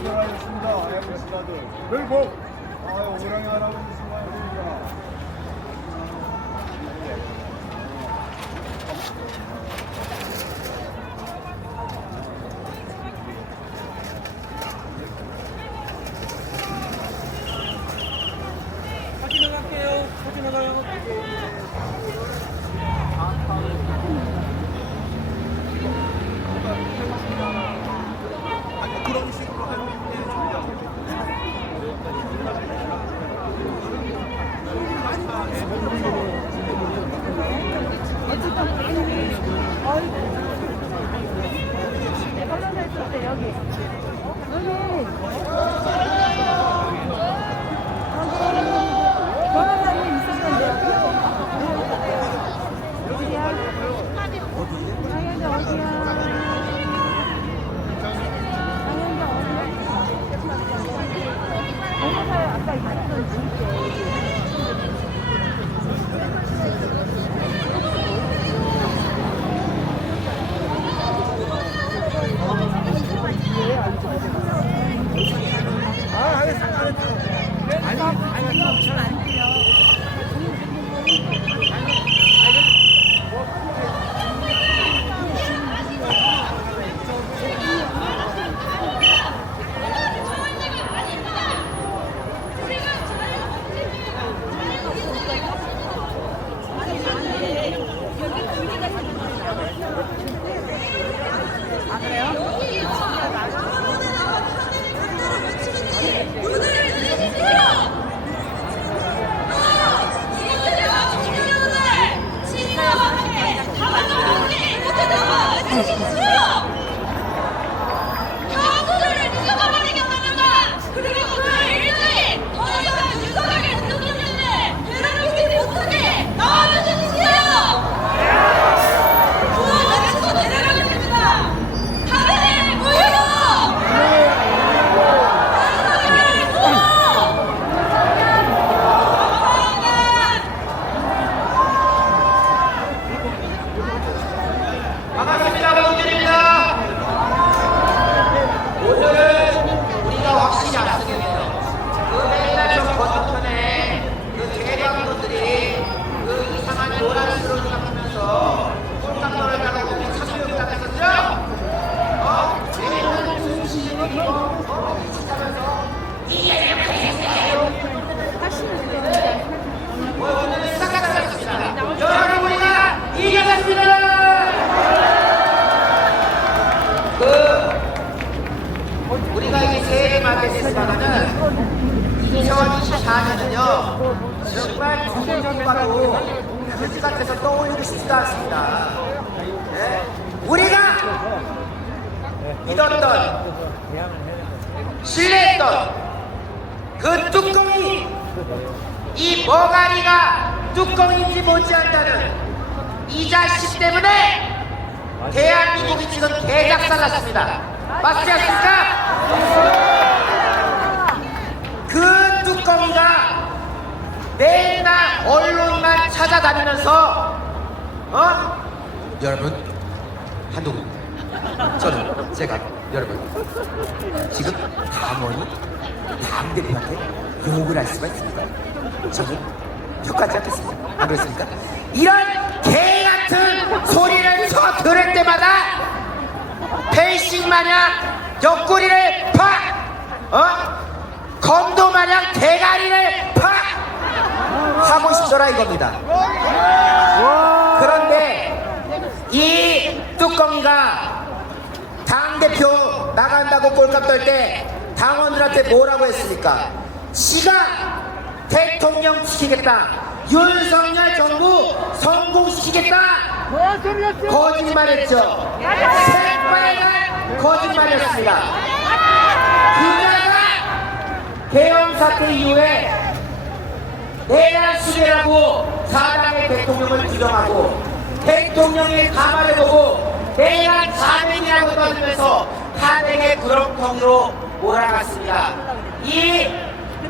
고생하셨습니다. 아버지들. 늘복. 아유, 오랑이 할아버지 수고하셨습니다. 사진 나갈게요. 사진 나가요. 그런 식으로 하는 게 반갑습니다. 박원준입니다. 오늘은 우리가 확실히 앞서겠네요. 그 맨날 저 건너편에 그 대량분들이 그 이상한 노란수를 생각하면서 꼼짝놀을 나가고 우리 참여를 당했었죠? 맨날 숨쉬는 거 이게 오늘은 싹싹싹습니다. 여러분 우리가 이겨냈습니다. 우리가 이 새해 맞이했으면은 2024년은요 정말 부정적이고 그지 같아서 떠올리고 싶지도 않습니다. 네? 우리가 믿었던 신뢰했던 그 뚜껑이 이 머가리가 뚜껑인지 못지않다는 이 자식 때문에 대한민국이 지금 개작살났습니다. 맞지 않습니까? 그 뚜껑이가 맨날 언론만 찾아다니면서 여러분 한동훈입니다. 저는 제가 여러분 지금 당원이 당대표한테 욕을 할 수가 있습니다. 저는 욕하지 않겠습니다. 안 그렇습니까? 이런 개같은 소리를 들을 때마다 펜싱 마냥 옆구리를 팍! 검도 마냥 대가리를 팍! 하고 싶더라 이겁니다. 그런데 이 뚜껑이가 당대표 나간다고 꼴값 떨 때 당원들한테 뭐라고 했습니까? 지가 대통령 시키겠다. 윤석열 정부 성공시키겠다. 거짓말했죠. 새빨간 거짓말이었습니다. 그자가 계엄 사태 이후에 내란 수배라고 사당의 대통령을 규정하고 대통령의 가마를 보고 내란 자맹이라고 떠들면서 탄핵의 구렁텅이로 몰아갔습니다. 이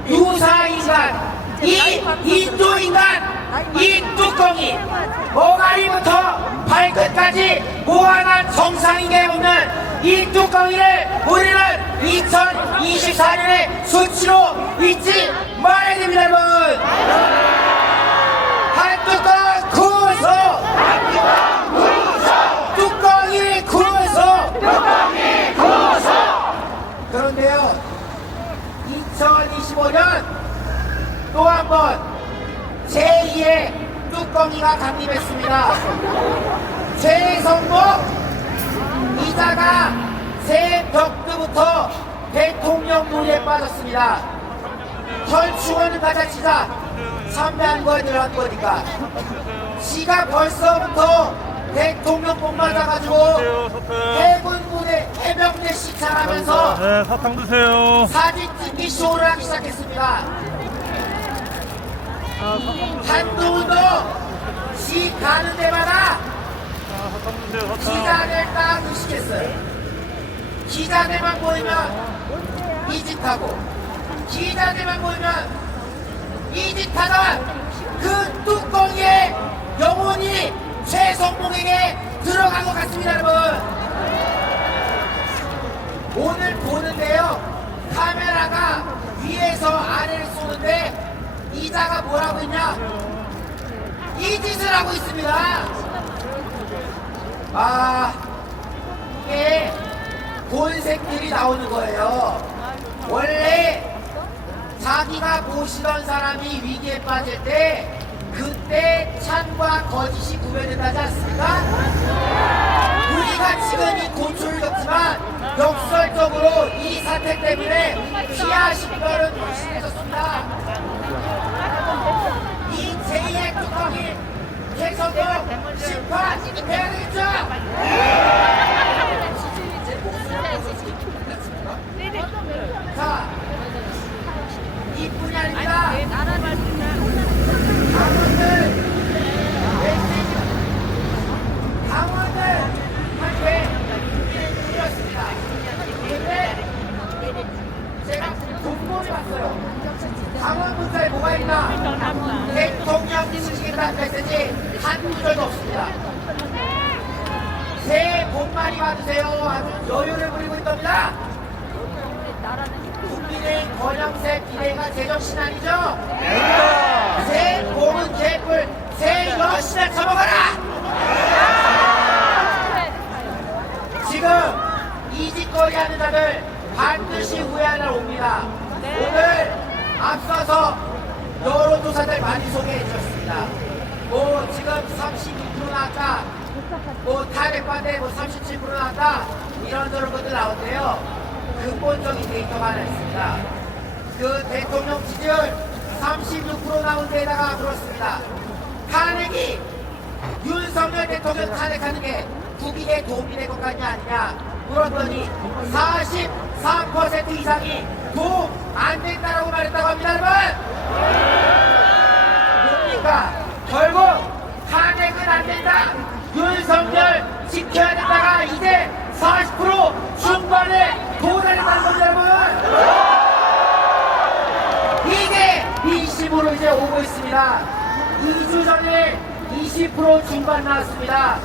유사인간, 이 인조인간, 이 뚜껑이 머가리부터 발끝까지 무한한 정상인에 없는 이 뚜껑이를 우리는 2024년의 수치로 잊지 말아야 됩니다, 여러분. 한 뚜껑 구워서, 뚜껑이 구워서. 그런데요, 2025년 또 한 번 제2의 뚜껑이가 강림했습니다. 최성목 이자가 새 벽두부터 대통령 논의에 빠졌습니다. 혈충원을 가자치자 참배한 거에 들어간 거니까 지가 벌써부터 대통령뿐 맞아가지고 해군군의 해병대 시찰하면서 네, 사탕 드세요. 사진 찍기 쇼를 하기 시작했습니다. 한동훈도 지 가는 데마다 사탕 드세요, 사탕. 기자들 딱 의식했어요. 기자들만 보이면 이 짓 하고, 기자들만 보이면 이 짓 하던 그 뚜껑이에 영혼이 최성목에게 들어간 것 같습니다, 여러분. 오늘 보는데요, 카메라가 위에서 아래를 쏘는데 이자가 뭐라고 했냐? 이 짓을 하고 있습니다. 아, 이게 본색들이 나오는 거예요. 원래 자기가 보시던 사람이 위기에 빠질 때 그때 참과 거짓이 구별된다지 않습니까? 우리가 지금 이 고초를 겪지만 역설적으로 이 사태 때문에 피하 식별은 확실해졌습니다. 이 제2의 뚜껑이 계속해서 심판해야 되겠죠? 자, 이뿐이 아닙니다. 강원들한테 드렸습니다. 근데 제가 곰곰이 봤어요. 강원 문자에 뭐가 있나? 대통령 지시겠다는 메시지 한 구절도 없습니다. 새해 복 많이 받으세요. 아주 여유를 부리고 있답니다. 국민의 권영세 비례가 제정신 아니죠? 새해 복은 개뿔, 새해 여신을 쳐먹어라! 지금 이짓거리 하는 자들 반드시 후회할 날 옵니다. 오늘 앞서서 여론조사들 많이 소개해 주셨습니다. 뭐 지금 36% 나왔다, 뭐 탄핵반대 뭐 37% 나왔다, 이런저런 것들 나오는데요. 근본적인 데이터가 하나 있습니다. 그 대통령 지지율 36% 나온 데다가 그렇습니다. 탄핵이 윤석열 대통령 탄핵하는 게 국익에 도움이 될 것 같냐 아니냐 물었더니 43% 이상이 도움 안 된다라고 말했다고 합니다, 여러분. 뭡니까? 결국 탄핵은 안 된다, 윤석열 지켜야 된다가 이제 40% 중반에 도달했다는 겁니다, 여러분. 이게 민심으로 이제 오고 있습니다. 2주 전에 20% 중반 나왔습니다.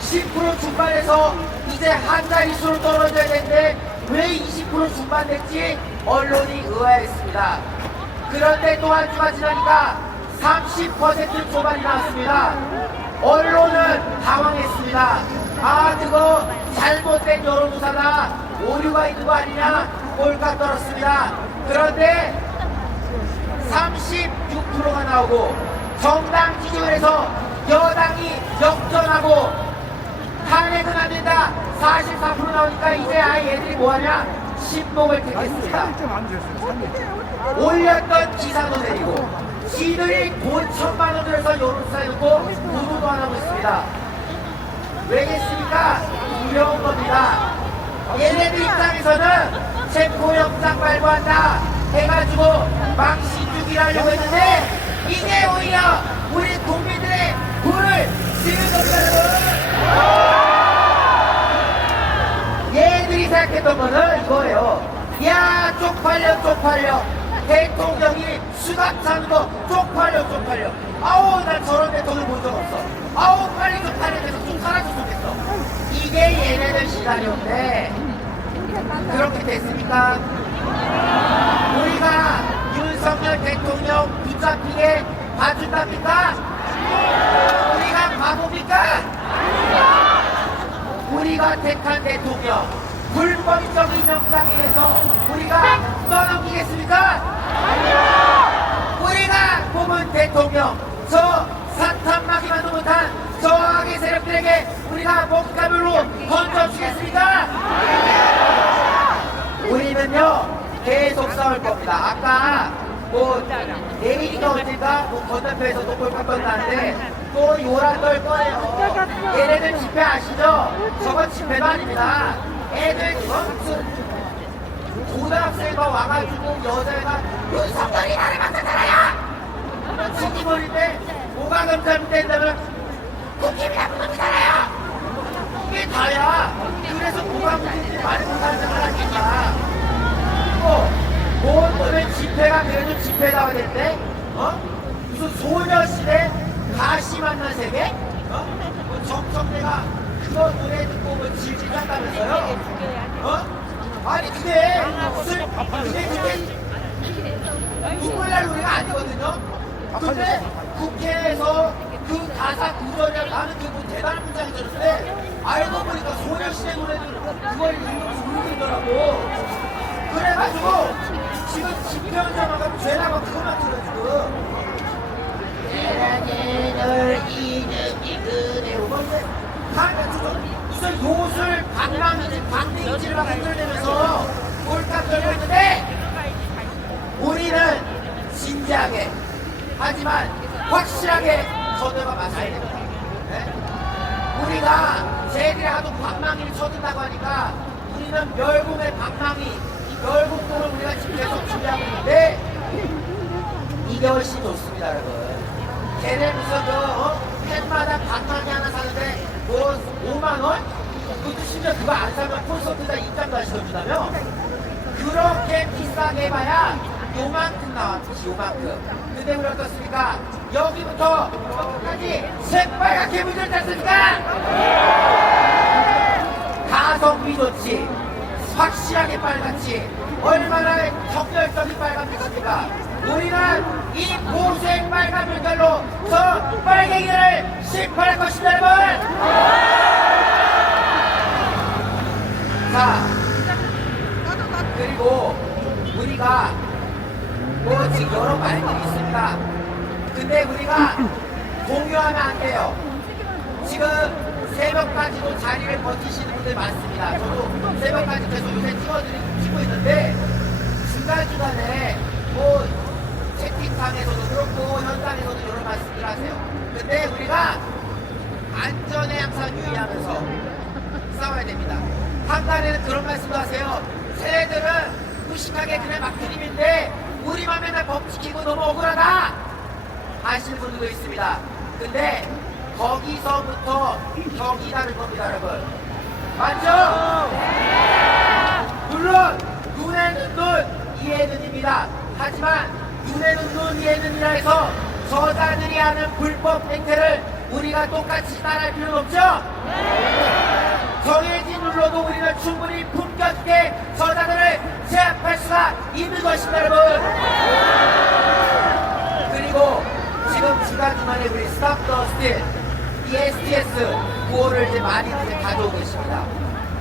10% 중반에서 이제 한 자릿수로 떨어져야 되는데 왜 20% 중반 됐지? 언론이 의아했습니다. 그런데 또 한 주가 지나니까 30% 초반이 나왔습니다. 언론은 당황했습니다. 아, 그거 잘못된 여론조사다, 오류가 있는 거 아니냐 꼴깍 떨었습니다. 그런데 36%가 나오고 정당 지지율에서 여당이 역전하고 탄핵은 안 된다 44% 나오니까 이제 아예 얘들이 뭐하냐, 신봉을 택했습니다. 올렸던 기사도 내리고 지들이 돈 1,000만 원 들여서 여론조사 해놓고 보도도 안 하고 있습니다. 왜겠습니까? 두려운 겁니다. 얘네들 입장에서는 체포영장 발부한다 해가지고 망신주기를 하려고 했는데 이게 오히려 우리 국민들의 불을 지는 겁니다. 얘들이 생각했던 거는 이거예요. 야, 쪽팔려 대통령이 수갑 차는 거 쪽팔려. 아우, 난 저런 대통령 본 적 없어. 아우, 빨리 좀 탄핵해서 좀 사라졌으면 좋겠어. 이게 얘네들 시나리오인데 그렇게 됐습니까? 우리가 윤석열 대통령 붙잡히게 봐준답니까? 우리가 바보입니까? 우리가 택한 대통령 불법적인 영장에 대해서 우리가 떠넘기겠습니까? 우리가 뽑은 대통령 저 사탄막이만도 못한 저 악의 세력들에게 우리가 목감으로 던져주겠습니까? 우리는요 계속 싸울 겁니다. 아까 뭐 내일인가 언젠가 뭐 건너편에서 녹골 깎았다는데 또 요란 걸 꺼내요. 얘네들 집회 아시죠? 저건 집회도 아닙니다. 애들 무슨 고등학생과 와가지고 여자애가 윤석열이 나를 막잖아요. 지지버릴 뭐가 그럼 잘못된다면 국힘이나 부동이잖아요. 이게 다야. 그래서 뭐가 문제인지 말 못하는 사람을 하니까. 뭐 오늘 집회가 그래도 집회라고 했는데 무슨 소녀시대 가시 만난 세계? 뭐 정청래가 그거 노래 듣고 뭐 질질 짠다면서요? 아니 그게 무슨 그게 눈물 날 노래가 아니거든요. 근데 국회에서 그 가사 구절이랑 나는 그뭐 대단한 문장이 들었는데 알고 보니까 소녀시대 노래를 그걸 부르더라고. 그래가지고 지금 집회원장하고 죄나고 그것만 들어주고 사랑해널 이름이 그대로 뭔데 무슨 요술 방랑이지 방댕이질을 막 흔들대면서 꼴깍 떨고 있는데 우리는 진지하게 하지만 확실하게 선회가 맞아야 됩니다. 네? 우리가 쟤들이 하도 방망이를 쳐준다고 하니까 우리는 멸공의 방망이 이 멸공공을 우리가 지금 계속 준비하고 있는데 이게 훨씬 좋습니다 여러분. 걔네 무슨 팬마다 방망이 하나 사는데 뭐 5만원? 그것도 심지어 그거 안 사면 콘서트다 입장도 안 시켜준다며? 그렇게 비싸게 해봐야 요만큼 나왔지 요만큼. 근데 우리 어떻습니까? 여기부터 여기까지 새빨갛게 물들지 않습니까? 가성비 좋지 확실하게 빨갛지 얼마나 정열적인 빨간빛입니까? 우리는 이 보수의 빨간 물결로 저 빨갱이를 심판할 것입니다 여러분. 자 그리고 우리가 뭐 지금 여러 말들이 있습니다. 근데 우리가 공유하면 안 돼요. 지금 새벽까지도 자리를 버티시는 분들 많습니다. 저도 새벽까지 계속 요새 찍고 있는데 중간중간에 뭐 채팅창에서도 그렇고 현장에서도 이런 말씀들 하세요. 근데 우리가 안전에 항상 유의하면서 싸워야 됩니다. 한간에는 그런 말씀도 하세요. 쟤네들은 무식하게 그냥 막 드림인데 우리만 맨날 법 지키고 너무 억울하다 하시는 분들도 있습니다. 근데 거기서부터 격이 다른 겁니다 여러분. 맞죠? 물론 눈에는 눈 이에는 눈입니다. 하지만 눈에는 눈 이에는 눈이라 해서 저자들이 하는 불법 행태를 우리가 똑같이 따라할 필요는 없죠? 정해진 룰로도 우리는 충분히 품격 있게 저자들을 제압할 수가 있는 것입니다 여러분. 그리고 지금 주간주간에 우리 스탑 더 스틸 ESTS 구호를 이제 많이 가져오고 있습니다.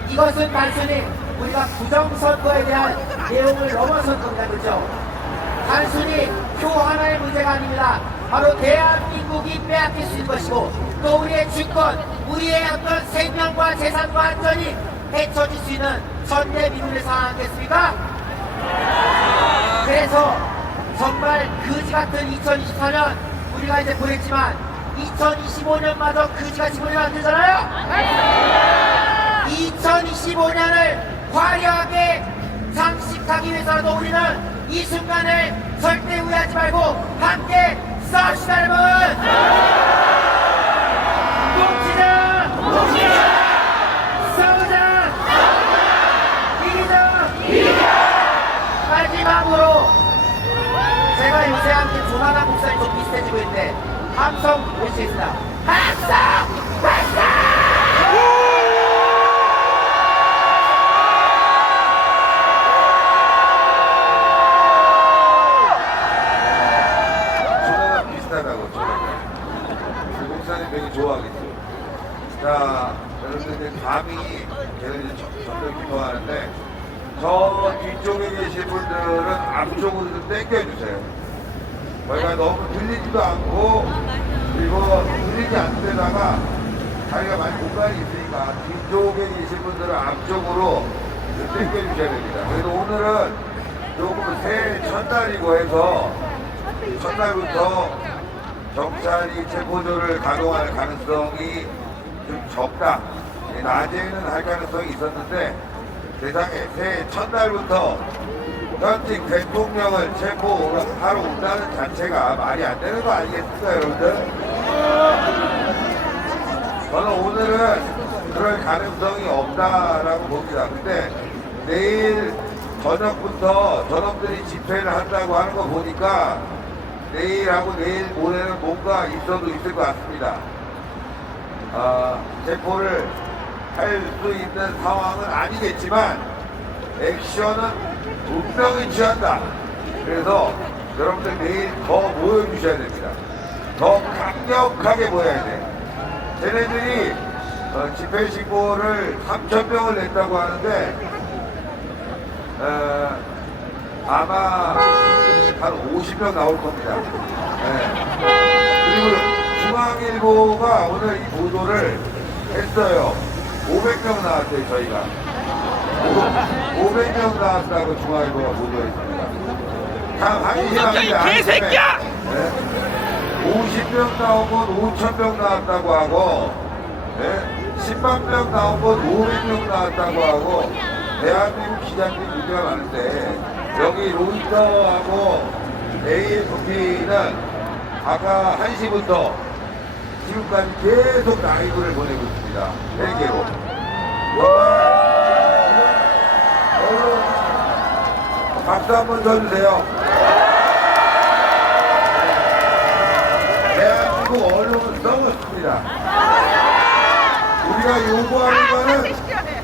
이것은 단순히 우리가 부정선거에 대한 내용을 넘어선 겁니다. 그렇죠? 단순히 표 하나의 문제가 아닙니다. 바로 대한민국이 빼앗길 수 있는 것이고 또 우리의 주권, 우리의 어떤 생명과 재산과 안전이 해쳐질 수 있는 전대미문의 상황 아니겠습니까? 그래서 정말 그지같은 2024년 우리가 이제 보냈지만 2025년마저 그지같이 보내면 안 되잖아요? 2025년을 화려하게 장식하기 위해서라도 우리는 이 순간을 절대 후회하지 말고 함께 싸웁시다 여러분! 뭉치자! 싸우자! 이기자! 마지막으로 제가 요새 함께 조만한 목사님 좀 비슷해지고 있는데 함성 외치겠습니다. 함성! 발성! 저 뒤쪽에 계신 분들은 앞쪽으로 좀 당겨주세요. 저희가 너무 들리지도 않고 그리고 들리지 않는 데다가 자리가 많이 공간이 있으니까 뒤쪽에 계신 분들은 앞쪽으로 좀 당겨주셔야 됩니다. 그래도 오늘은 조금 새해 첫날이고 해서 첫날부터 경찰이 체포조를 가동할 가능성이 좀 적다. 낮에는 할 가능성이 있었는데 세상에 새해 첫날부터 현직 대통령을 체포하러 온다는 자체가 말이 안 되는 거 아니겠습니까, 여러분들? 저는 오늘은 그럴 가능성이 없다라고 봅니다. 근데 내일 저녁부터 저놈들이 집회를 한다고 하는 거 보니까 내일하고 내일 모레는 뭔가 있어도 있을 것 같습니다. 체포를 할 수 있는 상황은 아니겠지만 액션은 분명히 취한다. 그래서 여러분들 내일 더 모여주셔야 됩니다. 더 강력하게 모여야 돼. 쟤네들이 집회 신고를 3,000명을 냈다고 하는데 아마 한 50명 나올 겁니다. 그리고 중앙일보가 오늘 이 보도를 했어요. 500명 나왔대요, 저희가. 500명 나왔다고 중앙일보가 보도했습니다. 참 한심합니다. 개새끼야! 50명 나온 건 5,000명 나왔다고 하고 10만 명 나온 건 500명 나왔다고 하고 대한민국 기자들이 문제가 많은데 여기 로이터하고 AFP는 아까 1시부터 지금까지 계속 라이브를 보내고 있습니다. 3개로. 박수 한번 쳐주세요. 대한민국 언론은 썩었습니다. 우리가 요구하는 거는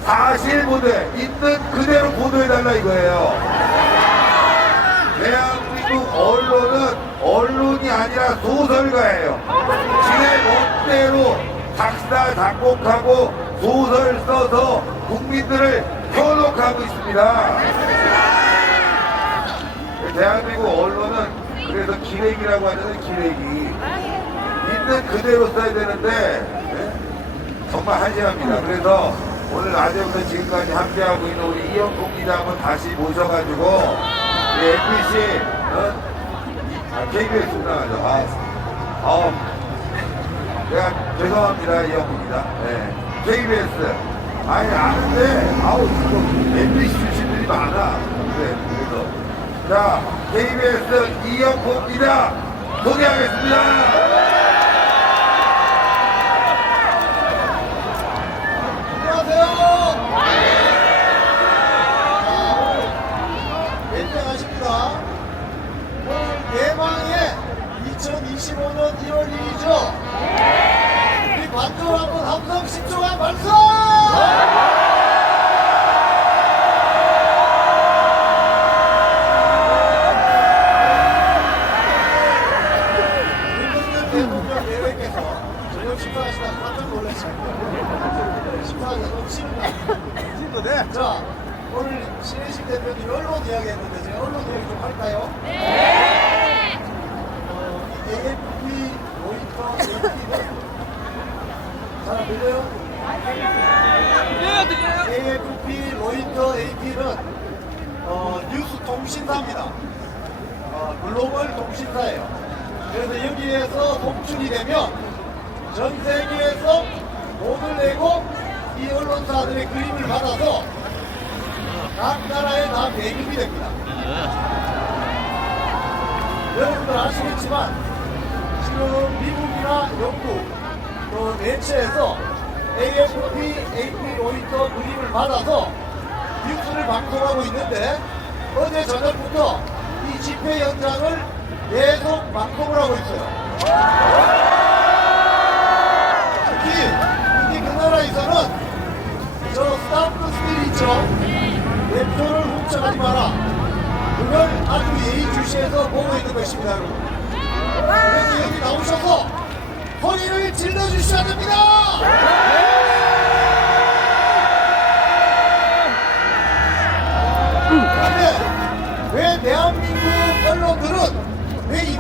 사실 보도해, 있는 그대로 보도해달라 이거예요. 대한민국 언론은 언론이 아니라 소설가예요. 지네 멋대로 작사, 작곡하고 소설 써서 국민들을 현혹하고 있습니다. 대한민국 언론은 그래서 기레기라고 하잖아요. 기레기. 있는 그대로 써야 되는데 정말 한심합니다. 그래서 오늘 낮에부터 지금까지 함께하고 있는 우리 이영국 기자 한번 다시 모셔가지고 MBC KBS 나가죠. 내가 죄송합니다, 이영국 기자. KBS 아니 아는데 지금 MBC 출신들이 많아. 그래서 자 KBS 이영국 기자 소개하겠습니다. 대망의 2025년 1월 1일이죠? 우리 반도로 한번 함성 10초간 발성! 윤석열 대통령 예외께서 저녁 식사하시다가 깜짝 놀라시는데 식사하기가 좀 치는다. 자, 오늘 신혜식 대표님 언론 이야기 했는데 제가 언론 이야기 좀 할까요? AFP, 로이터, AP는 잘 들려요? AFP, 로이터, AP는 뉴스 통신사입니다. 글로벌 통신사예요. 그래서 여기에서 송출이 되면 전 세계에서 돈을 내고 이 언론사들의 그림을 받아서 각 나라에 다 배급이 됩니다. 여러분들 아시겠지만 지금 미국이나 영국 또 매체에서 AFP, AP, 로이터 그림을 받아서 뉴스를 방송하고 있는데 어제 저녁부터 이 집회 현장을 계속 방송을 하고 있어요. 특히 그 나라에서는 저 스타프 스틸 있죠? 대표를 훔쳐가지 마라. 그걸 아주 예의주시해서 보고 있는 것입니다, 여러분. 그래서 여기 나오셔서 소리를 질러주셔야 됩니다!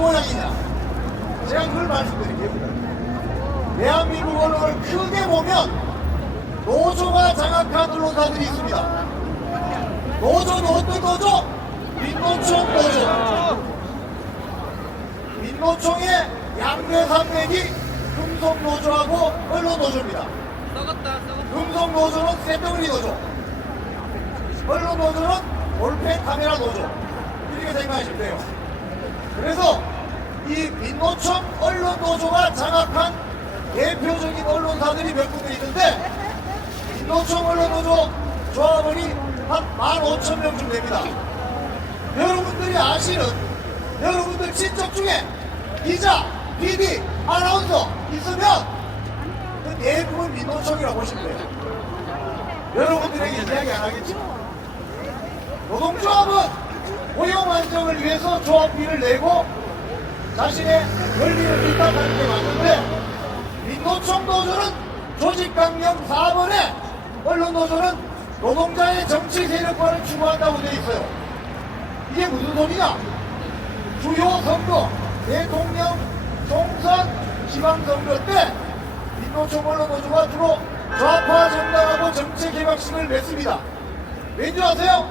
모양이냐? 제가 그걸 말씀드릴게요. 대한민국 언론을 크게 보면 노조가 장악한 언론사들이 있습니다. 노조는 어떤 노조? 민노총 노조. 민노총의 양대산맥이 금속노조하고 언론노조입니다. 금속노조는 쇳덩어리 노조, 언론노조는 볼펜 카메라 노조, 이렇게 생각하시면 돼요. 그래서 이 민노총 언론노조가 장악한 대표적인 언론사들이 몇 군데 있는데, 민노총 언론노조 조합원이 한 15,000명쯤 됩니다. 여러분들이 아시는, 여러분들 친척 중에 기자, PD, 아나운서 있으면 그 대부분 민노총이라고 보시면 돼요. 여러분들에게 이야기 안 하겠죠. 노동조합은 고용 안정을 위해서 조합비를 내고 자신의 권리를 일탈하는 게 맞는데, 민노총 노조는 조직강령 4번에 언론노조는 노동자의 정치 세력화를 추구한다고 되어 있어요. 이게 무슨 소리냐? 주요 선거, 대통령, 총선, 지방선거 때 민노총 언론노조가 주로 좌파 정당하고 정책 개박식을 맺습니다. 왠지 아세요?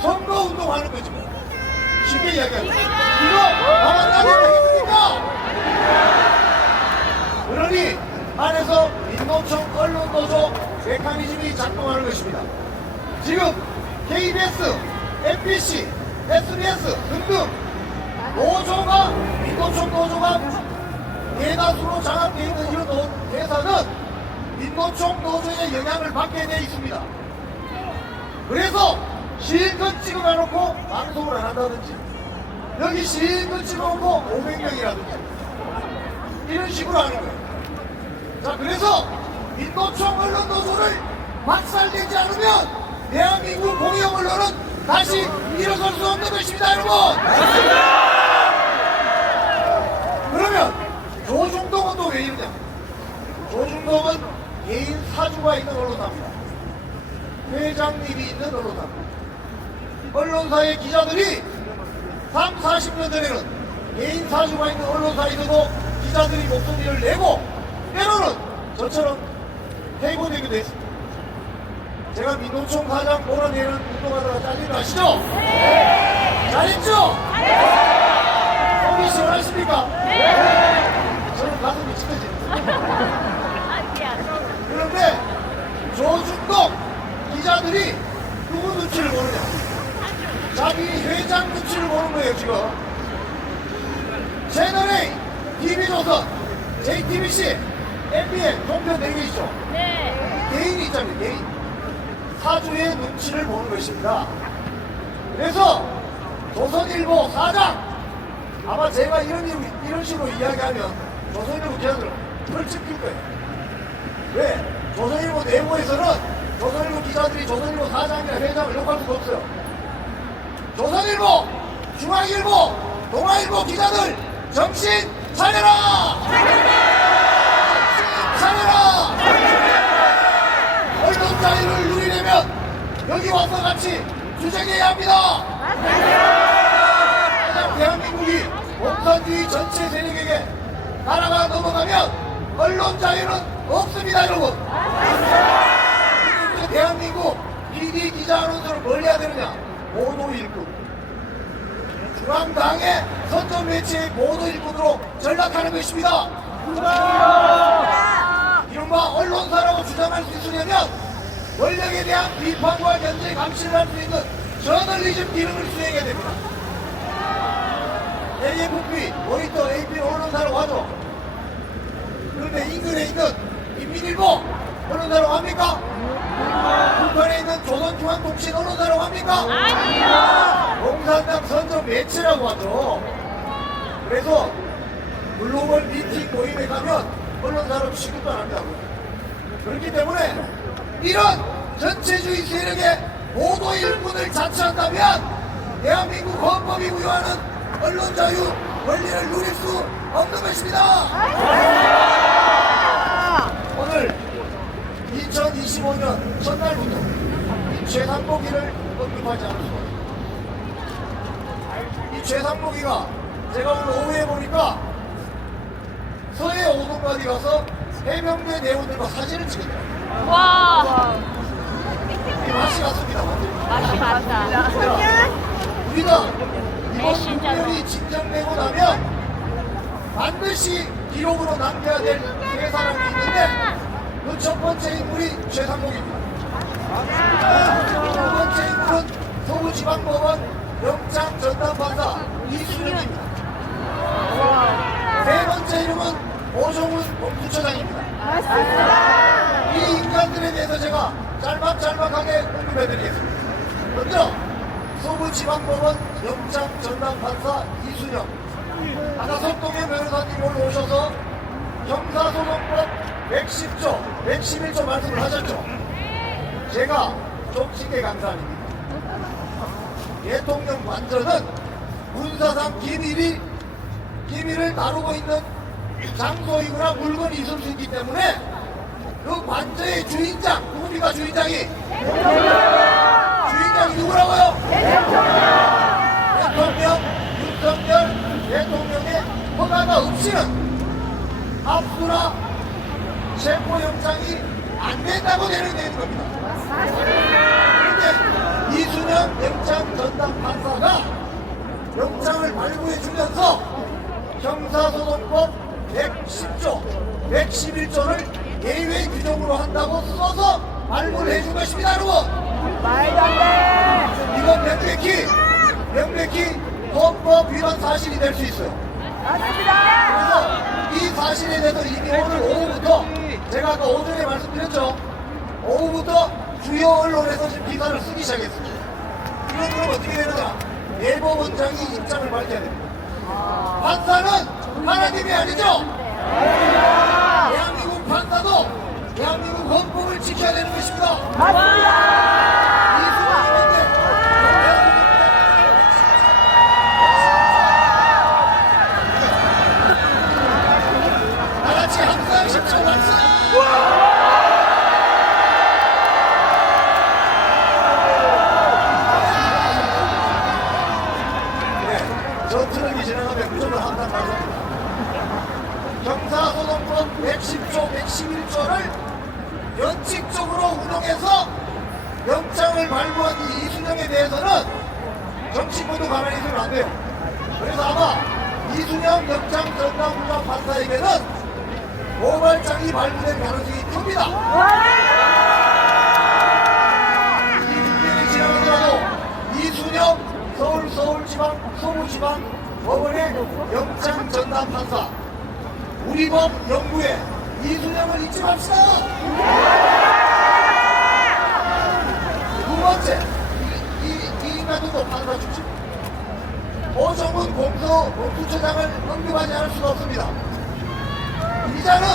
선거 운동하는 거지 뭐. 쉽게 이야기하면 이거 가만 안 되겠습니까? 그러니 안에서 민노총 언론노조 메커니즘이 작동하는 것입니다. 지금 KBS, MBC, SBS 등등 노조가, 민노총 노조가 대다수로 장악되어 있는 이런 회사는 민노총 노조의 영향을 받게 되어 있습니다. 그래서 실컷 찍어놔놓고 방송을 안 한다든지, 여기 실컷 찍어놓고 500명이라든지 이런 식으로 하는 거예요. 자, 그래서 민노총 언론노조를 박살내지 않으면 대한민국 공영 언론은 다시 일어설 수 없는 것입니다, 여러분. 그러면 조중동은 또 왜 이러냐? 조중동은 개인 사주가 있는 언론사입니다. 회장님이 있는 언론사입니다. 언론사의 기자들이 3, 40년 전에는 개인 사주가 있는 언론사에서도 기자들이 목소리를 내고 때로는 저처럼 해고되기도 했습니다. 제가 민노총 사장 몰아내는 운동하다가 잘린 거 아시죠? 네! 잘했죠? 네! 속이 시원하십니까? 네! 저는 가슴이 찢어집니다. 그런데 조중동 기자들이 누구 눈치를 보느냐? 자기 회장 눈치를 보는 거예요, 지금. 채널A, TV조선, JTBC, MBN, 종편 4개 있죠? 네. 개인이 있잖아요, 개인. 사주의 눈치를 보는 것입니다. 그래서 조선일보 사장, 아마 제가 이런 식으로 이야기하면 조선일보 기자들은 펄쩍 뛸 거예요. 왜? 조선일보 내부에서는 조선일보 기자들이 조선일보 사장이나 회장을 욕할 수가 없어요. 조선일보, 중앙일보, 동아일보 기자들 정신 차려라! 차려라! 언론 자유를 누리려면 여기 와서 같이 투쟁해야 합니다. 가장 대한민국이 공산주의 전체 세력에게 나라가 넘어가면 언론 자유는 없습니다, 여러분. 대한민국 PD 기자 아나운서를 뭘 해야 되느냐? 보도 일꾼. 중앙당의 선전 매체의 보도 일꾼으로 전락하는 것입니다. 이른바 언론사라고 주장할 수 있으려면 권력에 대한 비판과 견제 감시를 할 수 있는 저널리즘 기능을 수행해야 됩니다. AFP, 로이터, AP 언론사라고 하죠. 그런데 인근에 있는 인민일보 언론사라고 합니까? 북한에 있는 조선중앙통신 언론사라고 합니까? 아니요! 공산당 선전 매체라고 하죠. 그래서 글로벌 미팅 모임에 가면 언론사라고 취급도 안 합니다. 그렇기 때문에 이런 전체주의 세력의 보도 일꾼을 자처한다면 대한민국 헌법이 부여하는 언론 자유 권리를 누릴 수 없는 것입니다. 오늘 2025년 첫날부터 이 최상복이를 언급하지 않을 수 없습니다. 이 최상복이가 제가 오늘 오후에 보니까 서해 오동까지 가서 해병대 대원들과 사진을 찍었더라고요. 와. 이게 맛이 갔습니다. 맛이 맞다. 우리가 이번 배신자다. 국면이 진정되고 나면 반드시 기록으로 남겨야 될 세 사람이 있는데 그 첫 번째 인물이 최상목입니다. 두 번째 인물은 서울지방법원 영장 전담판사 이순영입니다. 세 번째 이름은 오종훈 공수처장입니다. 이 인간들에 대해서 제가 짤막짤막하게 언급해드리겠습니다. 먼저 서울지방법원 영장 전담판사 이순영, 아까 석동현 변호사님 오늘 오셔서 형사소송법 110조, 111조 말씀을 하셨죠. 제가 좀 쉽게 강사합니다. 대통령 관저는 군사상 기밀을 다루고 있는 장소이거나 물건이 있을 수 있기 때문에 그 관저의 주인장, 누굽니까 주인장이? 주인장이 누구라고요? 대통령, 윤석열 대통령의 허가가 없이는 압수나 체포영장이 안 된다고 되는 겁니다. 그런데 이순영 영장 전담 판사가 영장을 발부해 주면서 형사소송법 110조, 111조를 예외 규정으로 한다고 써서 발부를 해준 것입니다, 여러분. 이건 명백히 헌법 위반 사실이 될 수 있어요. 그래서 이 사실에 대해서 이미 오늘 오후부터 제가 아까 오전에 말씀드렸죠. 오후부터 주요 언론에서 지금 기사를 쓰기 시작했습니다. 이런 그럼 어떻게 되느냐? 대법원장이 입장을 밝혀야 됩니다. 판사는 하나님이 아니죠? 대한민국 판사도 대한민국 헌법을 지켜야 되는 것입니다. 나같이 항상 10초 말씀! 네, 저 트럭이 지나가면 무조건 항상 말씀합니다. 형사소송법 110조, 111조를 원칙적으로 운용해서 영장을 발부한 이 이순영에 대해서는 정치권도 가만히 있으면 안 돼요. 그래서 아마 이순영 영장 전담부장 판사에게는 고발장이 발부될 가능성이 큽니다. 이 국면이 지나가더라도 이순영 서울지방 법원의 영장 전담 판사 우리 법 연구에 이순영을 잊지 맙시다. 두 번째, 이 인간도 판사 출신 오종훈 공수처장을 언급하지 않을 수가 없습니다. 이자는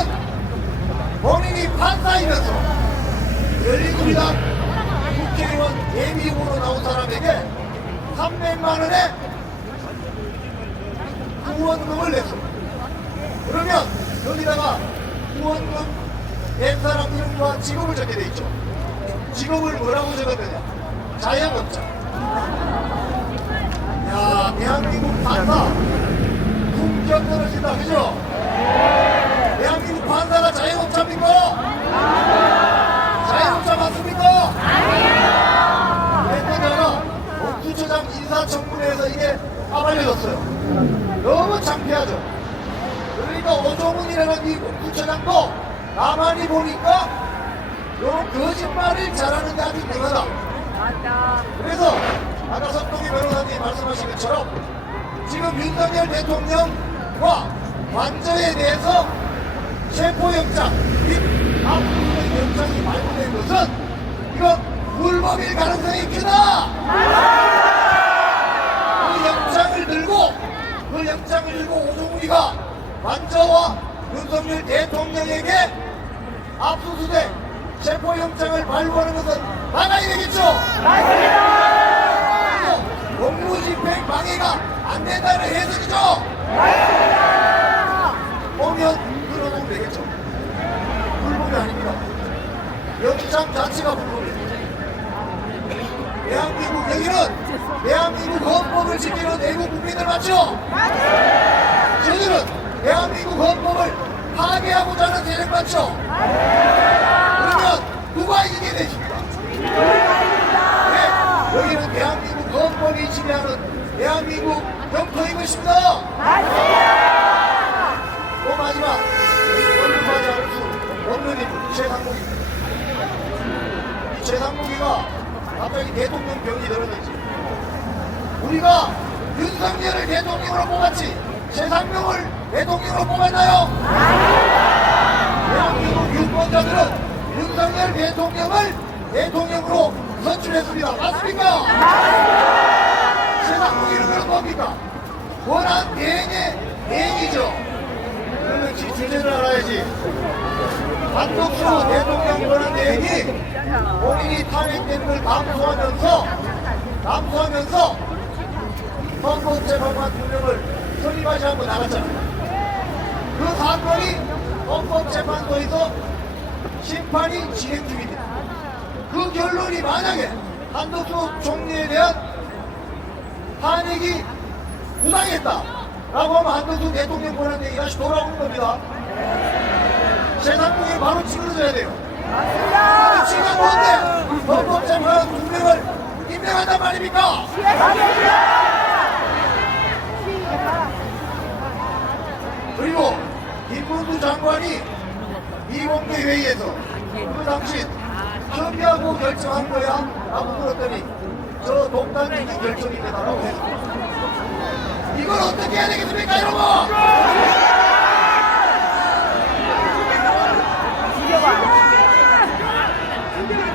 본인이 판사이면서 열린우리당 국회의원 예비후보로 나온 사람에게 300만 원의 후원금을 냈습니다. 그러면 여기다가 후원금 낸 사람 이름과 직업을 적게 돼 있죠. 직업을 뭐라고 적었느냐? 자영업자. 야, 대한민국 판사 품격 떨어진다, 그죠? 대한민국 판사가 자영업자입니까? 자영업자 맞습니까? 아니에요. 그랬더니 공수처장 인사청문회에서 이게 까발려졌어요. 너무 창피하죠. 그러니까 오종훈이라는 이 공수처장도 가만히 보니까 이런 거짓말을 잘하는 게 아주 능하다. 그래서 아까 석동희 변호사님이 말씀하신 것처럼 지금 윤석열 대통령과 관저에 대해서 체포영장 및 압수수색 영장이 발부된 것은 이건 불법일 가능성이 크다. 그 영장을 들고 오종훈이가 관저와 윤석열 대통령에게 압수수색 체포영장을 발부하는 것은 막아야 되겠죠? 맞습니다. 공무집행 방해가 안 된다는 해석이죠? 맞습니다. 오면 끌어놓으면 되겠죠? 불법이 아닙니다. 영장 자체가 불법입니다. 대한민국 여기는 대한민국 헌법을 지키는 애국 국민들 맞죠? 저들은 대한민국 헌법을 파괴하고자 하는 세력 맞죠? 그러면 누가 이기게 되십니까? 네, 여기는 대한민국 헌법이 지배하는 대한민국 영토인 것입니다. 또 마지막 언급하지 않을 수 없는 인물 최상목입니다. 이 최상목이가 갑자기 대통령 병이 들었는지 우리가 윤석열을 대통령으로 뽑았지 최상목을 대통령으로 뽑았나요? 대한민국 유권자들은 윤석열 대통령을 대통령으로 선출했습니다. 맞습니까? 최상목이는 그런 겁니까? 권한 대행의 대행이죠. 그러면 주제를 알아야지. 한덕수 대통령 권한 대행이 본인이 탄핵되는 걸 감수하면서 헌법재판관 2명을 설립하지 않고 나갔잖아요. 그 사건이 헌법재판소에서 심판이 진행 중입니다. 그 결론이 만약에 한덕수 총리에 대한 탄핵이 부당했다라고 하면 한덕수 대통령 권한 대행이 다시 돌아오는 겁니다. 최상목이 바로 찌그러져야 돼요. 지금 뭔데 헌법재판관 2명을 임명한단 말입니까? 그리고 김문수 장관이 비공개 회의에서 그 당시 협의하고 결정한 거야? 라고 물었더니 저 독단적인 결정입니다라고 했습니다. 이걸 어떻게 해야 되겠습니까, 여러분?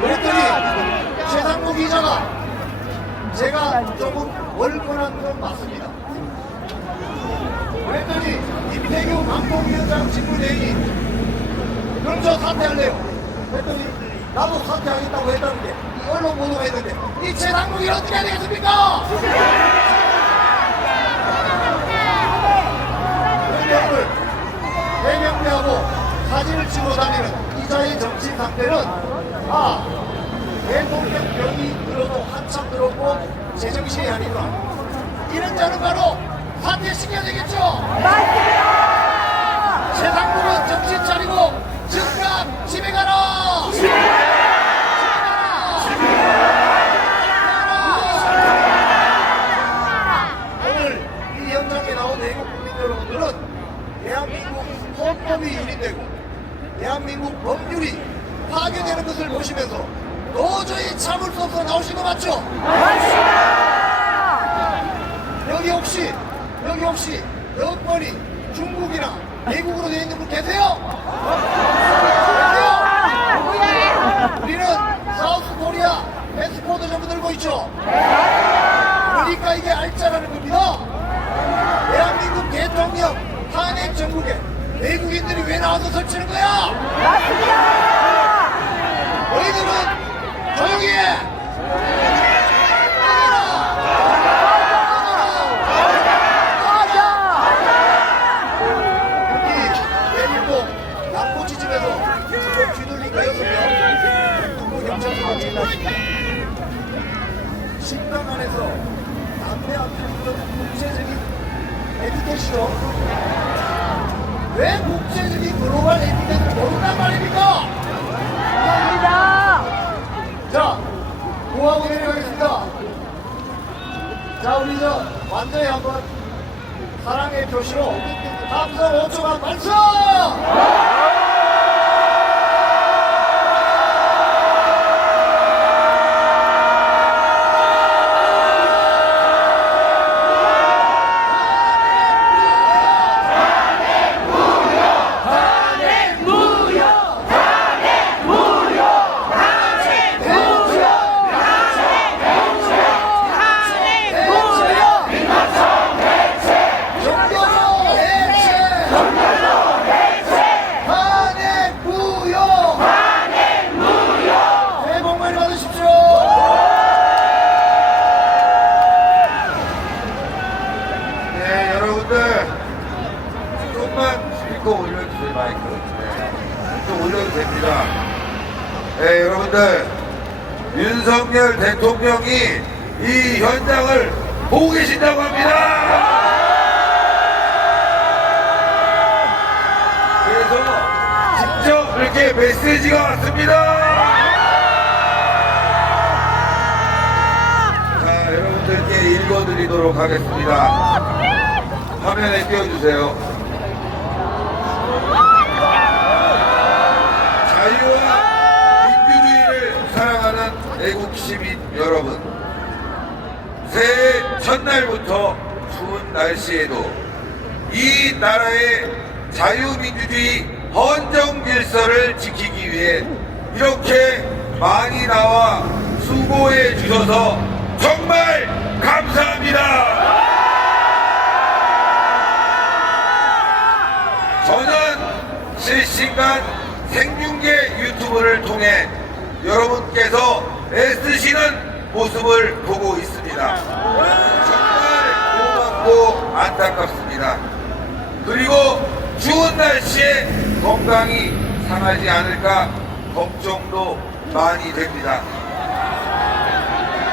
그랬더니 최상목 기자가 제가 조금 월권한 건 맞습니다. 그랬더니 임태규 방통위원장 직무대행이 그럼 저 사퇴할래요. 그랬더니 나도 사퇴하겠다고 했다는데 이 언론 보도가 했는데 이 최상목이 어떻게 해야 되겠습니까? 그런 해명대하고 사진을 찍어 다니는 이자의 정신 상태는 대통령 병이 들어도 한참 들었고 제정신이 아니구나. 이런 자는 바로 사퇴시켜야 되겠죠? 맞습니다! 최상목은 정신 차리고 즉각 집에 가라! 집에 가라! 오늘 이 현장에 나온 애국 국민 여러분들은 대한민국 헌법이 유린되고 대한민국 법률이 파괴되는 것을 보시면서 도저히 참을 수 없어 나오신 거 맞죠? 맞습니다! 여기 혹시 여권이 중국이나 미국으로 되어 있는 분 계세요? 계세요? 우리는 사우스 코리아 패스포드 전부 들고 있죠? 그러니까 이게 알짜라는 겁니다. 대한민국 대통령 탄핵 전국에 외국인들이 왜 나와서 설치는 거야? 맞습니다! 너희들은 조용히 해! 식당 안에서 담배 안 피우는 국제적인 에티켓이죠. 왜 국제적인 글로벌 에티켓을 모른단 말입니까? 자, 구하고 내려가겠습니다. 자, 우리 완전히 한번 사랑의 표시로 함성 5초간 발성! 네, 여러분들 윤석열 대통령이 이 현장을 보고 계신다고 합니다. 그래서 직접 이렇게 메시지가 왔습니다. 자, 여러분들께 읽어드리도록 하겠습니다. 화면에 띄워주세요. 자유와 민주주의를 사랑하는 애국 시민 여러분, 새해 첫날부터 추운 날씨에도 이 나라의 자유민주주의 헌정 질서를 지키기 위해 이렇게 많이 나와 수고해 주셔서 정말 감사합니다. 저는 실시간 생중계 유튜브를 통해 여러분께서 애쓰시는 모습을 보고 있습니다. 정말 고맙고 안타깝습니다. 그리고 추운 날씨에 건강이 상하지 않을까 걱정도 많이 됩니다.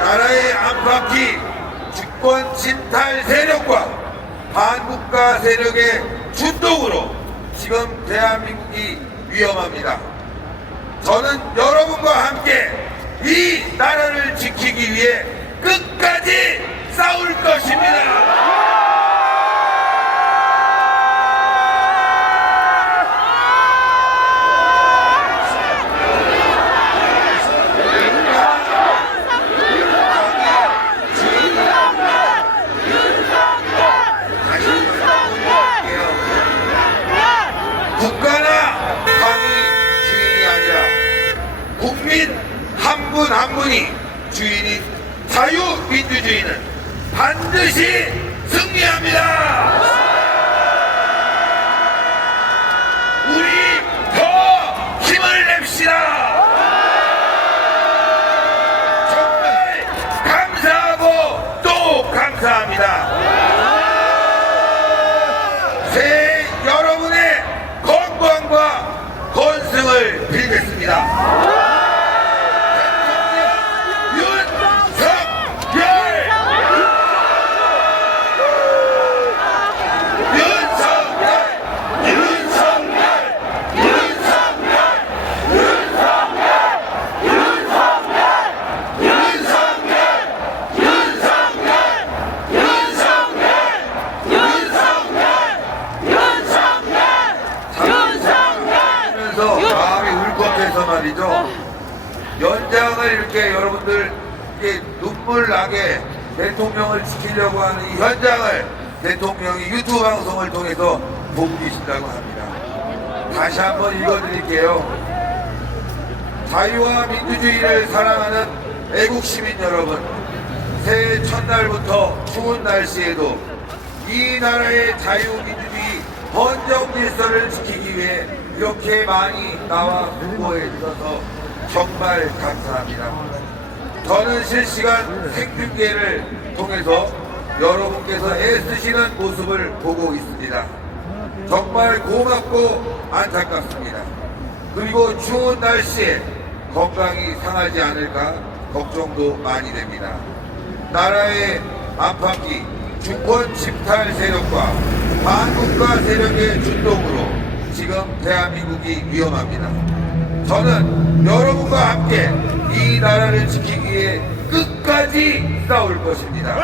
나라의 안팎이 주권 침탈 세력과 반국가 세력의 준동으로 지금 대한민국이 위험합니다. 저는 여러분과 함께 이 나라를 지키기 위해 끝까지 싸울 것입니다. 국가나 당이 주인이 아니라 국민 한 분 한 분이 주인인 자유민주주의는 반드시 승리합니다. 우리 더 힘을 냅시다. 정말 감사하고 또 감사합니다. 새해 여러분의 건강과 건승을 빌겠습니다. 마음이 울컥해서 말이죠. 연장을 이렇게 여러분들 이렇게 눈물 나게 대통령을 지키려고 하는 이 현장을 대통령이 유튜브 방송을 통해서 보고 계신다고 합니다. 다시 한번 읽어드릴게요. 자유와 민주주의를 사랑하는 애국 시민 여러분, 새해 첫날부터 추운 날씨에도 이 나라의 자유민주주의 헌정 질서를 지키기 위해 이렇게 많이 나와 수고해 주셔서 정말 감사합니다. 저는 실시간 생중계를 통해서 여러분께서 애쓰시는 모습을 보고 있습니다. 정말 고맙고 안타깝습니다. 그리고 추운 날씨에 건강이 상하지 않을까 걱정도 많이 됩니다. 나라의 안팎이 주권 침탈 세력과 반국가 세력의 준동으로 지금 대한민국이 위험합니다. 저는 여러분과 함께 이 나라를 지키기 위해 끝까지 싸울 것입니다.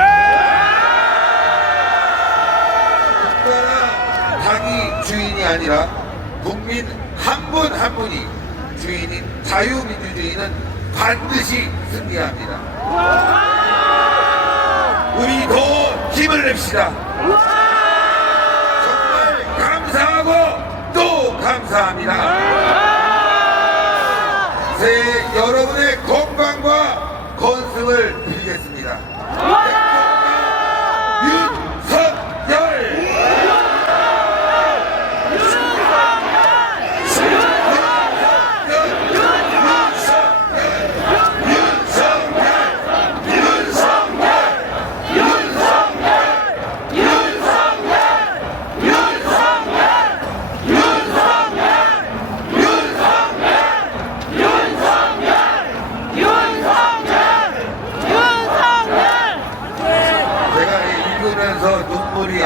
국가나 당이 주인이 아니라 국민 한 분 한 분이 주인인 자유민주주의는 반드시 승리합니다. 우리 더 힘을 냅시다. 정말 감사하고 또 감사합니다. 새해 여러분의 건강과 건승을 빌겠습니다. 윤석열!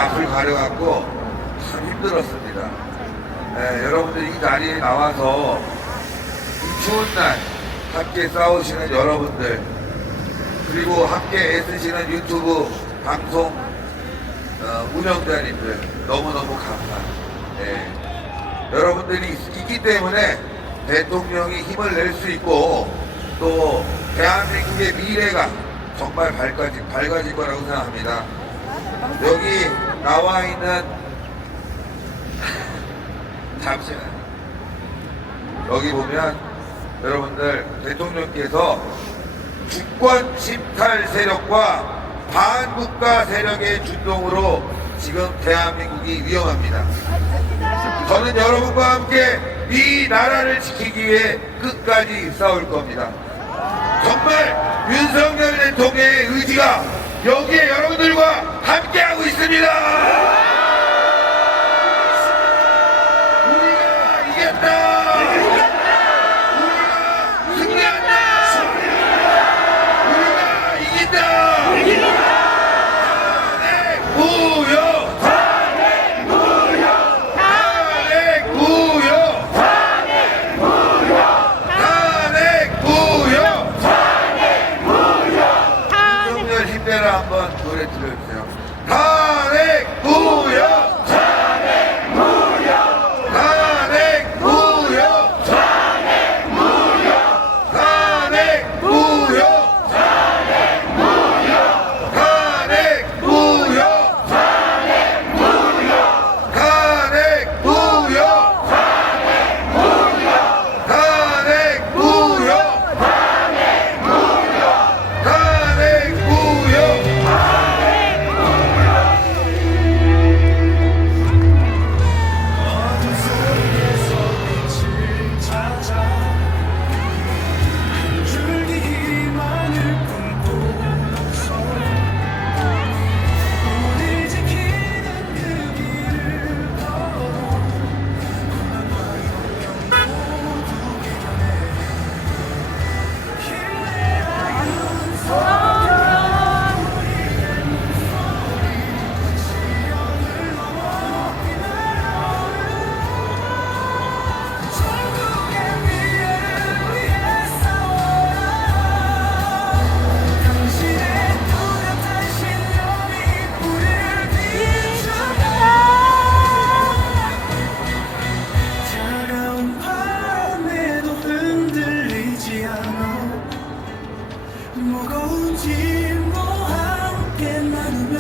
앞을 가려갖고 참 힘들었습니다. 여러분들 이 자리에 나와서 이 추운 날 함께 싸우시는 여러분들, 그리고 함께 애쓰시는 유튜브 방송 운영자님들 너무너무 감사합니다. 여러분들이 있기 때문에 대통령이 힘을 낼 수 있고 또 대한민국의 미래가 정말 밝아질 거라고 생각합니다. 여기 나와 있는 잠시만, 여기 보면 여러분들 대통령께서 주권 침탈 세력과 반국가 세력의 준동으로 지금 대한민국이 위험합니다. 저는 여러분과 함께 이 나라를 지키기 위해 끝까지 싸울 겁니다. 정말 윤석열 대통령의 의지가 여기에 여러분들과 함께하고 있습니다. 우리가 이겼다. 우리가 승리한다. 우리가 이긴다. 한번 노래 들려주세요. 탄핵 무효! 탄핵 무효! 탄핵 무효! 탄핵 무효! 탄핵 무효! 탄핵 무효! 탄핵 무효! 탄핵 무효! 탄핵 무효! 탄핵 무효! 탄핵 무효! 무거운 짐도 함께 나누며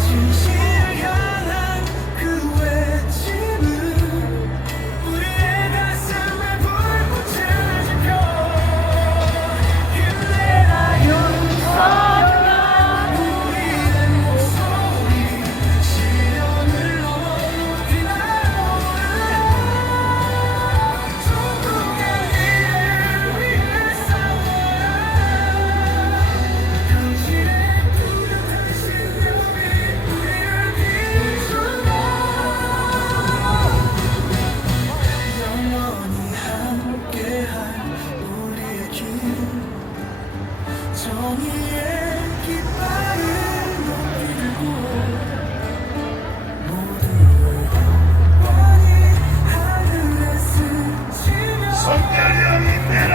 진실을 향한 그 외침은 우리의 가슴에 불꽃을 지펴 힘내라 윤석열 우리의 목소리 시련을 넘어 빛나오라 조국의 미래를 위해 싸워라 당신의 뚜렷한 신념이 우리를 비춘다 영원히 함께할 우리의 길 정의의 깃발을 높이 들고 모두의 영원히 하늘에 스치며 성렬이 힘내라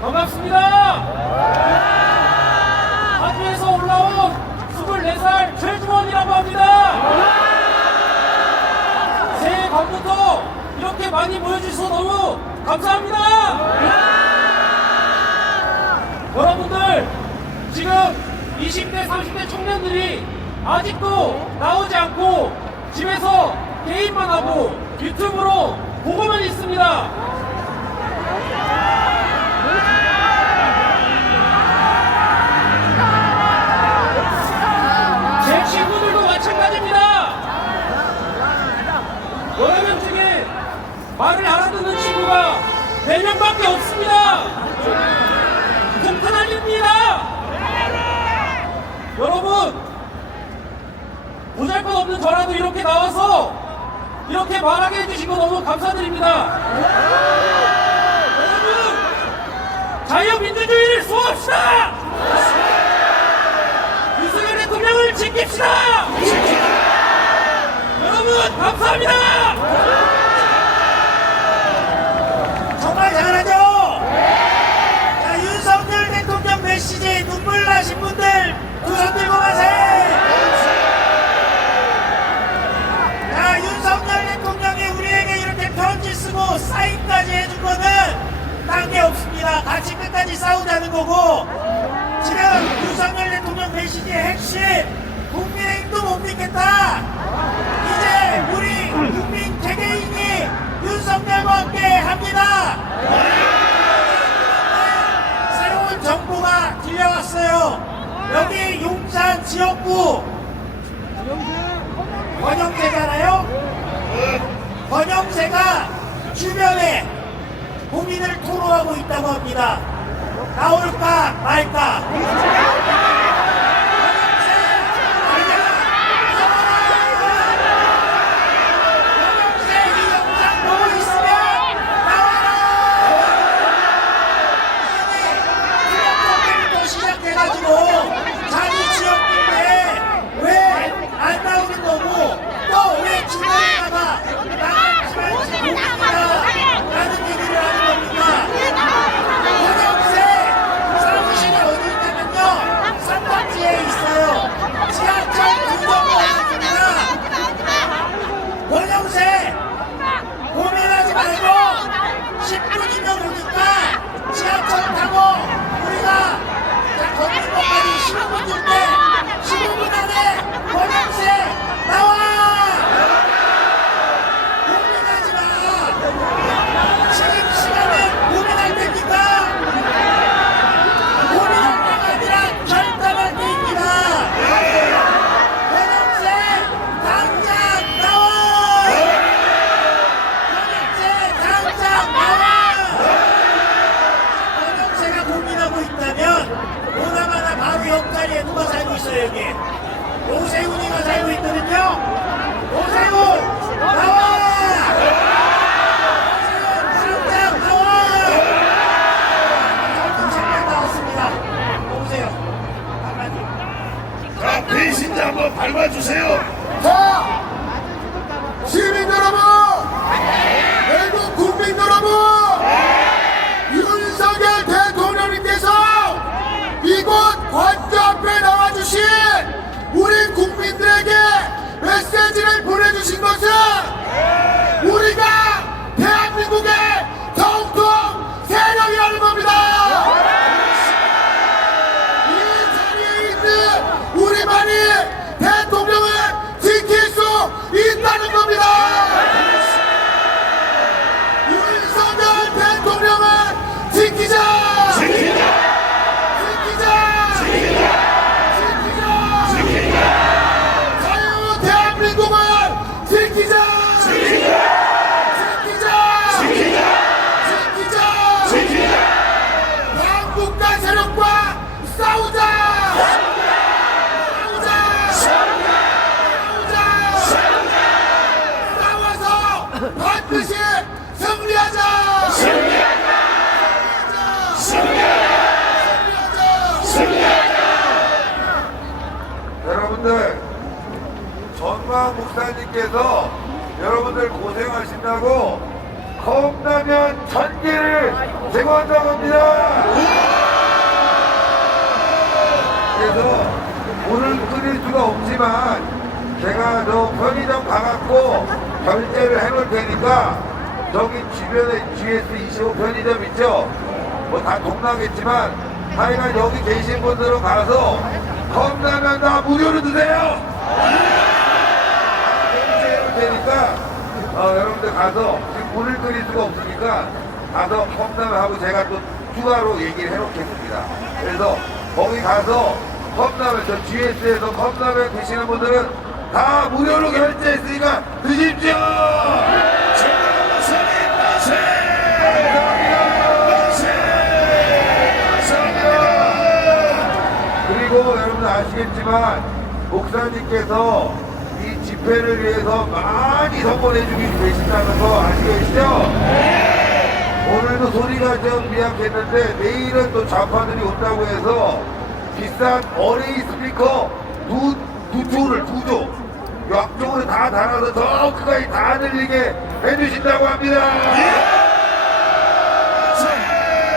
반갑습니다. 파주에서 올라온 24살 최주원이라고 합니다. 새해 밤부터 이렇게 많이 모여주셔서 너무 감사합니다. 여러분들, 지금 20대, 30대 청년들이 아직도 나오지 않고 집에서 게임만 하고 유튜브로 보고만 있습니다. 제 친구들도 마찬가지입니다. 여러 명 중에 말을 알아듣는 친구가 4명밖에 없습니다. 폭탄아닙니다. 여러분, 보잘것없는 저라도 이렇게 나와서 이렇게 말하게 해주신 거 너무 감사드립니다. 여러분, 자유민주주의를 수호합시다. 윤석열 대통령을 지킵시다. 여러분, 감사합니다. 정말 잘하죠? 자, 윤석열 대통령 메시지 눈물 나신 분들 두 손 들고 가세요. 자, 윤석열 대통령이 우리에게 이렇게 편지 쓰고 사인까지 해준 거는 딴 게 없습니다. 같이 끝까지 싸우자는 거고, 지금 윤석열 대통령 메시지의 핵심, 국민의힘도 못 믿겠다. 이제 우리 국민 개개인이 윤석열과 함께 합니다. 새로운 정보가 들려왔어요. 여기 용산 지역구 권영세잖아요. 권영세가 주변에 고민을 토로하고 있다고 합니다. 나올까 말까. 자기 지역인데 왜 안 나오는 거고 또 왜 주변에다가 나는 지방시 공입니다 라는 얘기를 하는 겁니다. 권영세 사무실이 어디 있냐면요, 삼각지에 있어요. 지하철 중정거 있습니다. 권영세 고민하지 말고 10분이면 오니까 지하철 타고 우리가 걷는 것까지 15분 줄 때 15분 안에 권영세 나와! 고민하지 마! 지금 시간은 고민할 때입니까? 고민할 때가 아니라 결단할 때입니다. 권영세 당장 나와! 권영세 당장 나와! 권영세가 고민하고 있다면 오나마나 바로 옆자리에 누가 살고 있어요? 여기 오세훈이가 살고 있거든요. 오세훈 나와! 오세훈 당장 나와! 저도 잠깐 나왔습니다. 오세요. 한마디. 자, 배신자 한번 밟아주세요. 자, 시민 여러분, 외국 국민 여러분, 윤석열 대통령님께서 이곳 관저 앞에 나와주신 우리 국민들에게 메시지를 보내주신 것은 우리가 대한민국의 정통 세력이라는 겁니다. 이 자리에 있는 우리만이 대통령을 지킬 수 있다는 겁니다. 윤석열 대통령을 지키자! 자유 대한민국을 지키자! 한국과 세력과 싸우자! 싸워서 반드시 승리하자! 여러분들, 전광 목사님께서 여러분들 고생하신다고 컵라면 1000개를 제공한다고 합니다. 물을 끓일 수가 없지만 제가 저 편의점 가갖고 결제를 해놓을 테니까 저기 주변에 GS25 편의점 있죠? 뭐 다 동나겠지만 하여간 여기 계신 분들은 가서 컵라면 다 무료로 드세요! 결제해놓을 테니까 여러분들 가서 지금 물을 끓일 수가 없으니까 가서 컵라면하고 제가 또 추가로 얘기를 해놓겠습니다. 그래서 거기 가서 컵라면, 저 GS에서 컵라면 드시는 분들은 다 무료로 결제했으니까 드십시오! 그리고 여러분 아시겠지만 목사님께서 이 집회를 위해서 많이 선물해주고 계신다는 거 아시겠죠? 오늘도 소리가 좀 미약했는데 내일은 또 좌파들이 온다고 해서 비싼 어레이 스피커 두 조 양쪽으로 다 달아서 저 끝까지 다 들리게 해주신다고 합니다.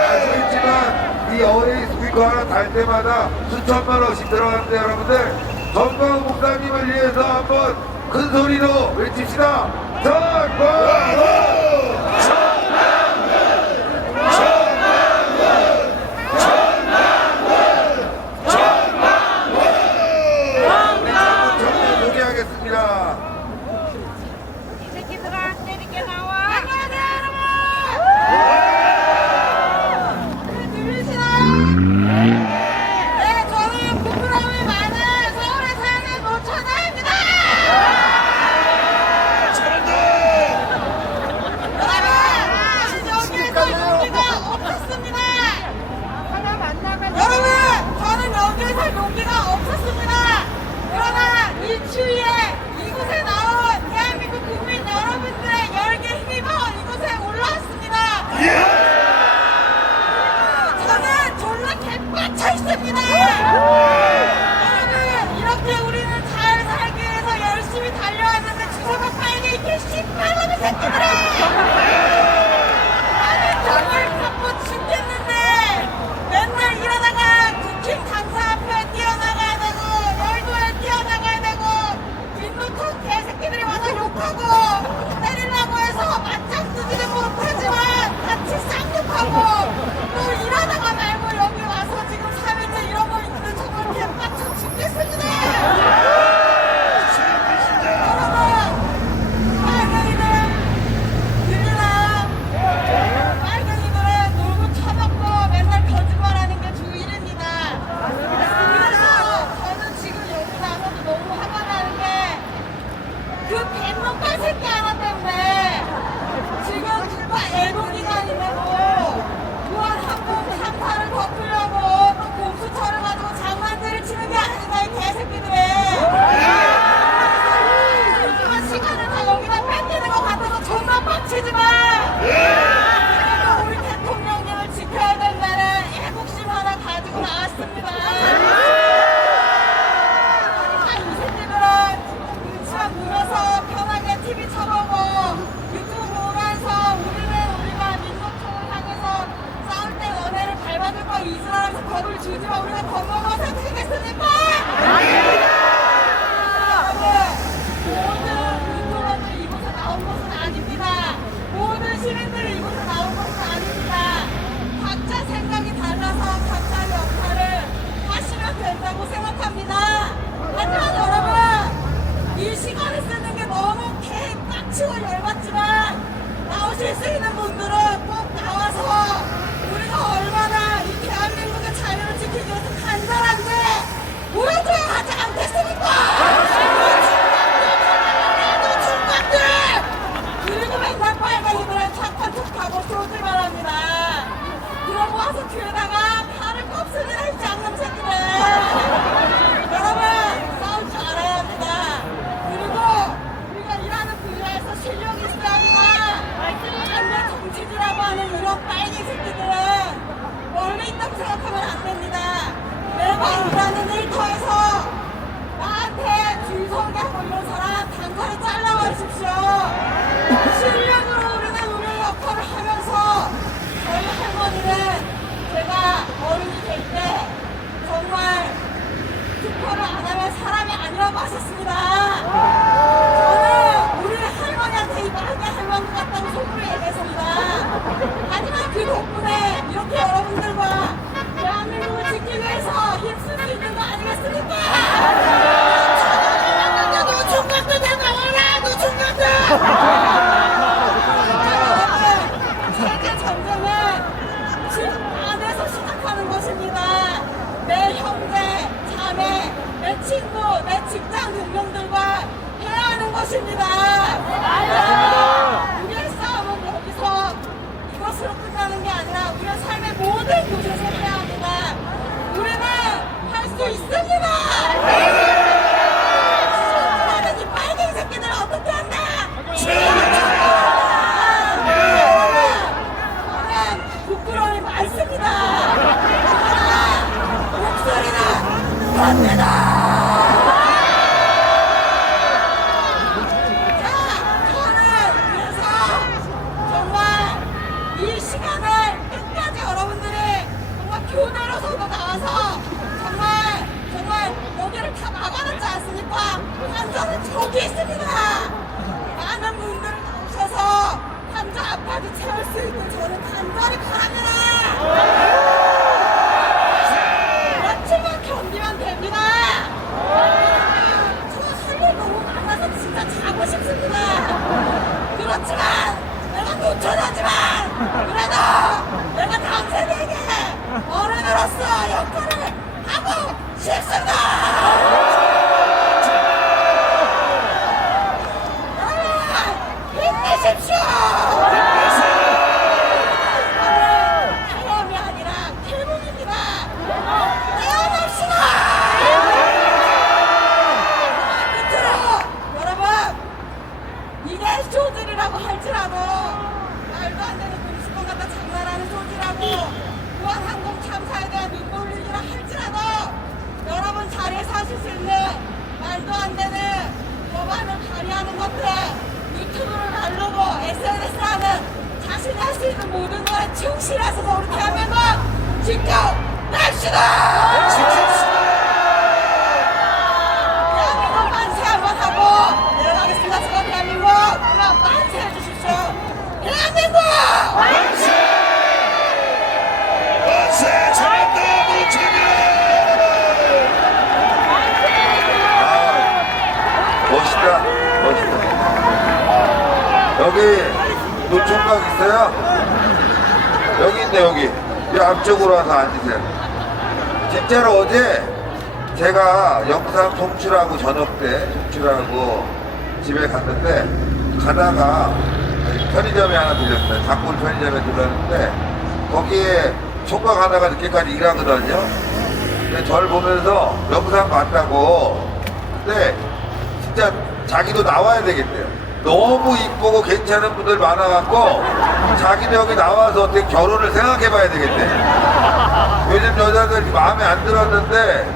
아시겠지만 이 어레이 스피커 하나 달 때마다 수천만 원씩 들어가는데 여러분들 전광훈 목사님을 위해서 한번 큰 소리로 외칩시다. 전광훈! 소개하겠습니다. 이 새끼들아 때리게 나와. 네, 저는 부끄러움이 많은 서울에 사는 노처녀입니다. 여러분, 여기에서 용기가 없었습니다. 여러분, 저는 여기에서 용기가 없었습니다. 그러나 이 추위에 이곳에 나온 대한민국 국민 여러분들의 열기에 힘입어 이곳에 올라왔습니다. 저는 졸라 개빡쳐 있습니다. 여러분, 이렇게 우리는 잘 살기 위해서 열심히 달려왔는데 주소가 빨리 이렇게 씨발놈의 새끼들아! 아니 정말 바빠 죽겠는데 맨날 일하다가 국힘 당사 앞에 뛰어나가야 되고 열도에 뛰어나가야 되고 빈노통 개새끼들이 와서 욕하고 때리려고 해서 맞짱 뜨지는 못하지만 같이 쌍욕하고 또 일하다가 말고 여기 와서 지금 3일째 이러고 있는데 정말 개빡쳐 죽겠습니다. 여러분, 빨갱이들 들리나? 빨갱이들은 놀고 처먹고 맨날 거짓말하는 게 주 일입니다. 그래서 저는 지금 여기 나서도 너무 화가 나는 게 그 뱃놈깔 새끼 하나 때문에 지금 누가 애동기간인데도 무한 항공 3사를 덮으려고 또 공수처를 가지고 장난들을 치는 게 아닌가 이 개새끼들이. 그래서 시간을 다 여기다 뺏기는 것 같아서 존나 빡치지만 그래도 우리 대통령님을 지켜야 된다는 애국심 하나 가지고 나왔습니다. 그러니까 이 새끼들은 눈치만 물어서 편하게 TV 쳐보고 유튜브 보면서 우리가 민노총을 향해서 싸울 때 너네를 밟아줄 거 이스라엘에서 겁을 주지만 우리가 겁먹어서 되겠습니까? 모든 유튜버들 이곳에 나온 것은 아닙니다. 모든 시민들이 이곳에 나온 것은 아닙니다. 각자 생각이 달라서 각자의 역할을 하시면 된다고 생각합니다. 하지만 여러분, 이 시간을 쓰는 게 너무 개빡치고 열받지만 나오실 수 있는 분들은 꼭 나와서 우리가 얼마나 이 대한민국의 자유를 지키기 위해서 간절한데 보여줘야 하지 않겠습니까? 중간들! 그리고 맨날 빨갱이들은 착한 척하고 쏘기만 합니다. 그러고 와서 뒤에다가 팔을 꼽습니다, 이 짱놈 새끼들. 여러분, 싸울 줄 알아야 합니다. 그리고 우리가 일하는 분야에서 실력이 있어야 합니다. 안내 정치지라고 하는 이런 빨갱이 새끼들은 멀리 있다고 생각하면 안 됩니다. 매번 일하는 일터에서 나한테 줄 서게 하고 이런 사람 단칼에 잘라버리십시오. 실력으로 우리는 우리의 역할을 하면서 저희 할머니는 제가 어른이 될 때 정말 투표를 안 대통령들과 해야 하는 것입니다. 우리의 싸움은 여기서 이것으로 끝나는 게 아니라 우리의 삶의 모든 곳에서 해야 합니다. 우리는 할 수 있습니다. 하는 이 빨갱이 새끼들은 어떻게 한다? 저는 부끄러움이 많습니다. 목소리는 갑니다. 자, 저는 그래서 정말 이 시간을 끝까지 여러분들이 정말 교대로서도 나와서 정말 여기를 다 막아놨지 않습니까? 한전은 저기 있습니다. 많은 분들 나오셔서 한전 앞까지 채울 수 있는 저는 간절히 바랍니다. 며칠만 견디면 됩니다. 저 할 일 너무 많아서 진짜 자고 싶습니다. 그렇지만 내가 노천하지만 그래도 내가 다음 세대에게 어른으로서 역할을 하고 싶습니다. 여러분 힘내십시오. 이거는 태염이 아니라 태몽입니다. 태어납시다. 끝으로 여러분 이게 쇼들이라고 할지라도 말도 안 되는 금수건 갖다 장난하는 소리라고 무한항공 참사에 대한 눈물 흘리기라 할지라도 여러분 자리에서 하실 수 있는 말도 안 되는 법안을 발의하는 것들 유튜브를 날르고 SNS를 하는 자신이 할 수 있는 모든 거에 충실해서 우리 대한민국 지켜냅시다! 대한민국 만세 한번 하고 내려가겠습니다. 제가 대한민국 그럼 만세 해주십시오. 대한민국 만세! 만세 잘한다 멋있다 멋있다. 여기 노총각 있어요? 여기 있네 여기. 이 앞쪽으로 와서 앉으세요. 진짜로 어제 제가 영상 송출하고 저녁 때 송출하고 집에 갔는데 가다가 편의점에 하나 들렸어요. 단골 편의점에 들렀는데 거기에 총각 하나가 늦게까지 일하거든요. 근데 저를 보면서 영상 봤다고. 근데 진짜 자기도 나와야 되겠대요. 너무 이쁘고 괜찮은 분들 많아갖고 자기도 여기 나와서 어떻게 결혼을 생각해봐야 되겠대. 요즘 여자들 마음에 안 들었는데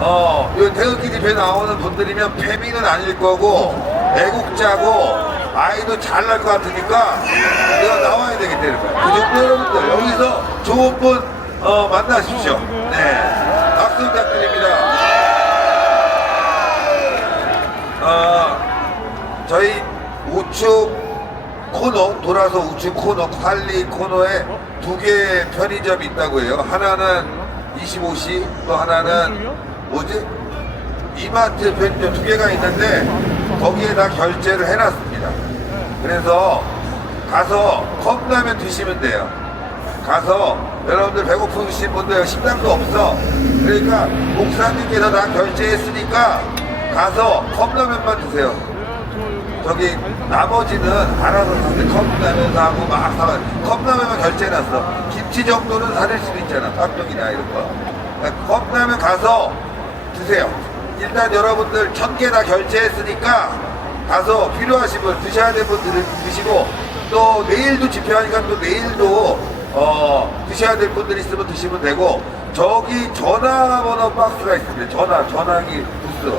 요 태극기 집회 나오는 분들이면 페미는 아닐 거고 애국자고 아이도 잘 날 것 같으니까 내가 나와야 되겠대. 그 정도 여러분들 여기서 좋은 분 만나십시오. 네, 박수 부탁드립니다. 저희 우측 코너 돌아서 우측 코너 관리 코너에 2개 편의점이 있다고 해요. 하나는 25시 또 하나는 뭐지? 이마트 편의점 2개가 있는데 거기에 다 결제를 해놨습니다. 그래서 가서 컵라면 드시면 돼요. 가서 여러분들 배고프신 분들 식당도 없어. 그러니까 목사님께서 다 결제했으니까 가서 컵라면만 드세요. 저기 나머지는 알아서 컵라면 사고 막 사고 컵라면만 결제해놨어. 김치 정도는 사릴 수도 있잖아. 깍두기나 이런 거. 그러니까 컵라면 가서 드세요. 일단 여러분들 1000개 다 결제했으니까 가서 필요하신 분 드셔야 될 분들은 드시고 또 내일도 집회하니까 또 내일도 드셔야 될 분들 있으면 드시면 되고 저기 전화번호 박스가 있습니다. 전화기 부스.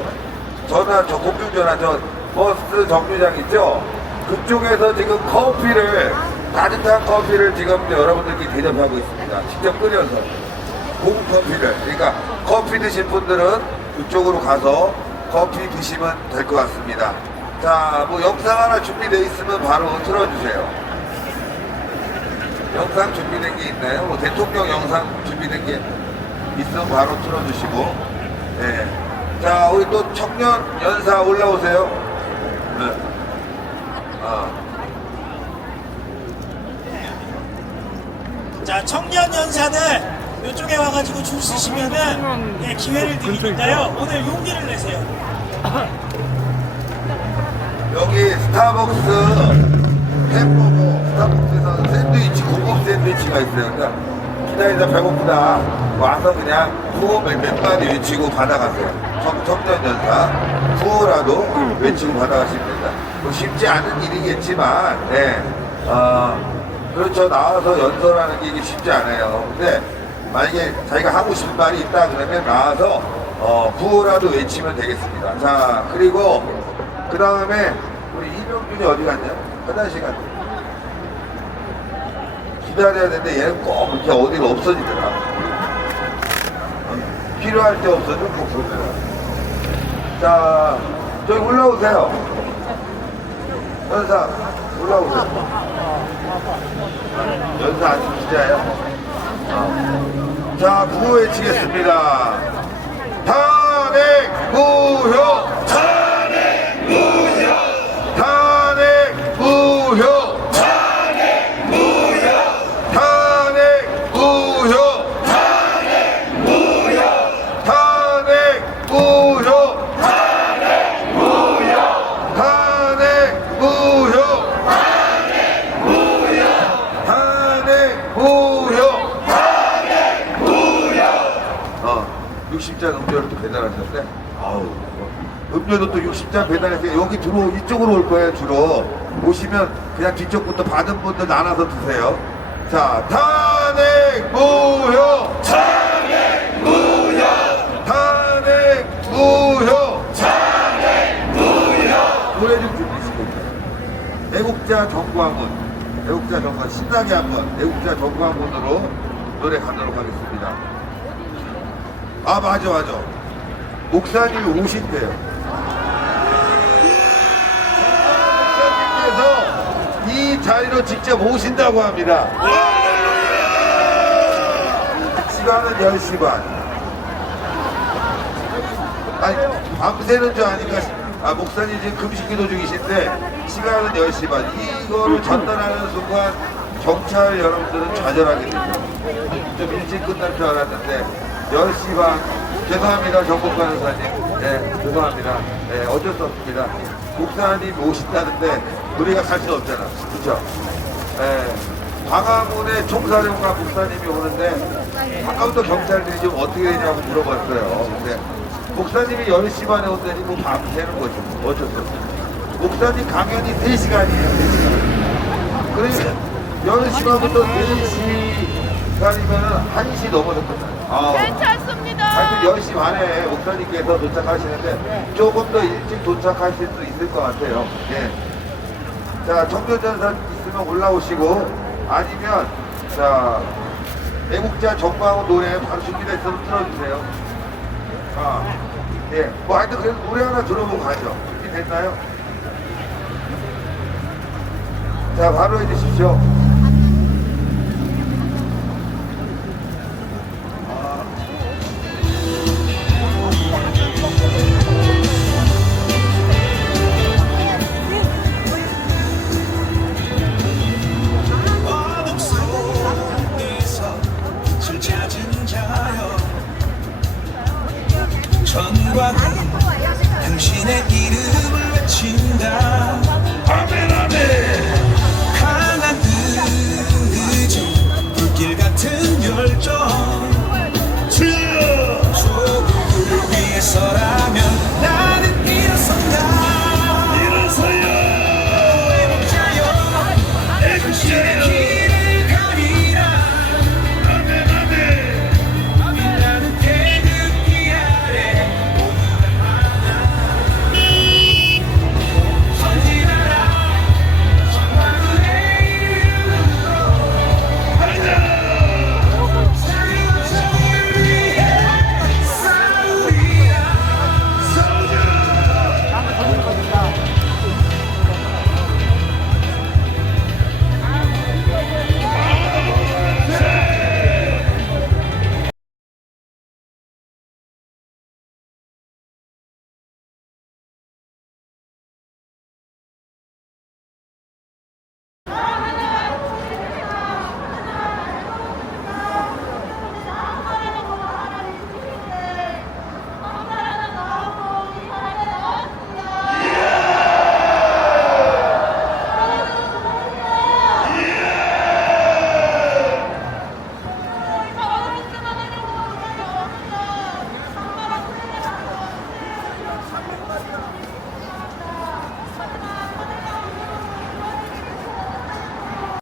전화 저 공중전화 저 버스 정류장 있죠? 그쪽에서 지금 커피를 따뜻한 커피를 지금 여러분들께 대접하고 있습니다. 직접 끓여서 고급 커피를. 그러니까 커피 드신 분들은 그쪽으로 가서 커피 드시면 될 것 같습니다. 자, 뭐 영상 하나 준비되어 있으면 바로 틀어주세요. 영상 준비된 게 있나요? 뭐 대통령 영상 준비된 게 있으면 바로 틀어주시고. 네. 자, 우리 또 청년 연사 올라오세요. 네. 자, 청년 연사들 이쪽에 와가지고 줄 서시면은 기회를 드리니까요. 오늘 용기를 내세요. 여기 스타벅스 햄버거, 스타벅스에서 샌드위치, 고급 샌드위치가 있어요. 그러니까 기다리다 배고프다 와서 그냥 구호 몇 마디 외치고 받아가세요. 청년연사 구호라도 외치고 받아가시면 됩니다. 뭐 쉽지 않은 일이겠지만, 네, 그렇죠. 나와서 연설하는 게 이게 쉽지 않아요. 근데 만약에 자기가 하고 싶은 말이 있다 그러면 나와서 구호라도 외치면 되겠습니다. 자, 그리고 그 다음에 우리 이명준이 어디 갔냐? 화장실 갔냐? 기다려야 되는데 얘는 꼭 이렇게 어디로 없어지더라. 필요할 때 없어져 꼭 보더라. 자, 저기 올라오세요. 연사 올라오세요. 연사 아직 기자예요. 자, 구호 외치겠습니다. 탄핵 무효! 탄핵 무효! 탄핵 무효! 탄핵 무효! 탄핵 무효! 탄핵 무효! 탄핵 무효! 탄핵 무효! 탄핵 무효! 탄핵 무효! 탄핵 무효! 60잔 음료를 또 배달하셨는데, 음료도 또 60잔 배달했어요. 여기 이쪽으로 올 거예요, 주로. 오시면 그냥 뒤쪽부터 받은 분들 나눠서 드세요. 자, 탄핵 무효! 탄핵 무효! 탄핵 무효! 탄핵 무효! 노래 좀 준비시킵니다. 애국자 정광훈, 애국자 정광훈, 신나게 한번 애국자 정광훈으로 노래 가도록 하겠습니다. 아, 맞아. 목사님이 오신대요. 목사님께서 이 자리로 직접 오신다고 합니다. 시간은 10시 반. 아니, 밤새는 줄 아니까, 목사님 지금 금식기도 중이신데, 시간은 10시 반. 이거를 전달하는 순간, 경찰 여러분들은 좌절하게 되죠. 좀 일찍 끝날 줄 알았는데, 10시 반, 죄송합니다, 정복관 선사님. 네, 죄송합니다. 네, 어쩔 수 없습니다. 목사님 오신다는데, 우리가 갈 수 없잖아. 그쵸? 네, 광화문에 총사령관 목사님이 오는데, 아까부터 경찰들이 좀 어떻게 되냐고 물어봤어요. 근데, 목사님이 10시 반에 온다니 뭐 밤새는 거죠. 어쩔 수 없어요. 목사님 강연이 3시간이에요, 3시간. 그러니까, 10시 반부터 4시간이면은 1시 넘어서 끝나요. 괜찮습니다. 하여튼 10시 반에 목사님께서 도착하시는데 조금 더 일찍 도착하실 수 있을 것 같아요. 예. 자, 청년전사 있으면 올라오시고, 아니면, 자, 애국자 정광훈 노래 바로 준비됐으면 틀어주세요. 예. 뭐 하여튼 그래도 노래 하나 들어보고 가죠. 준비됐나요? 자, 바로 해주십시오. 전과 당신의 이름을 외친다.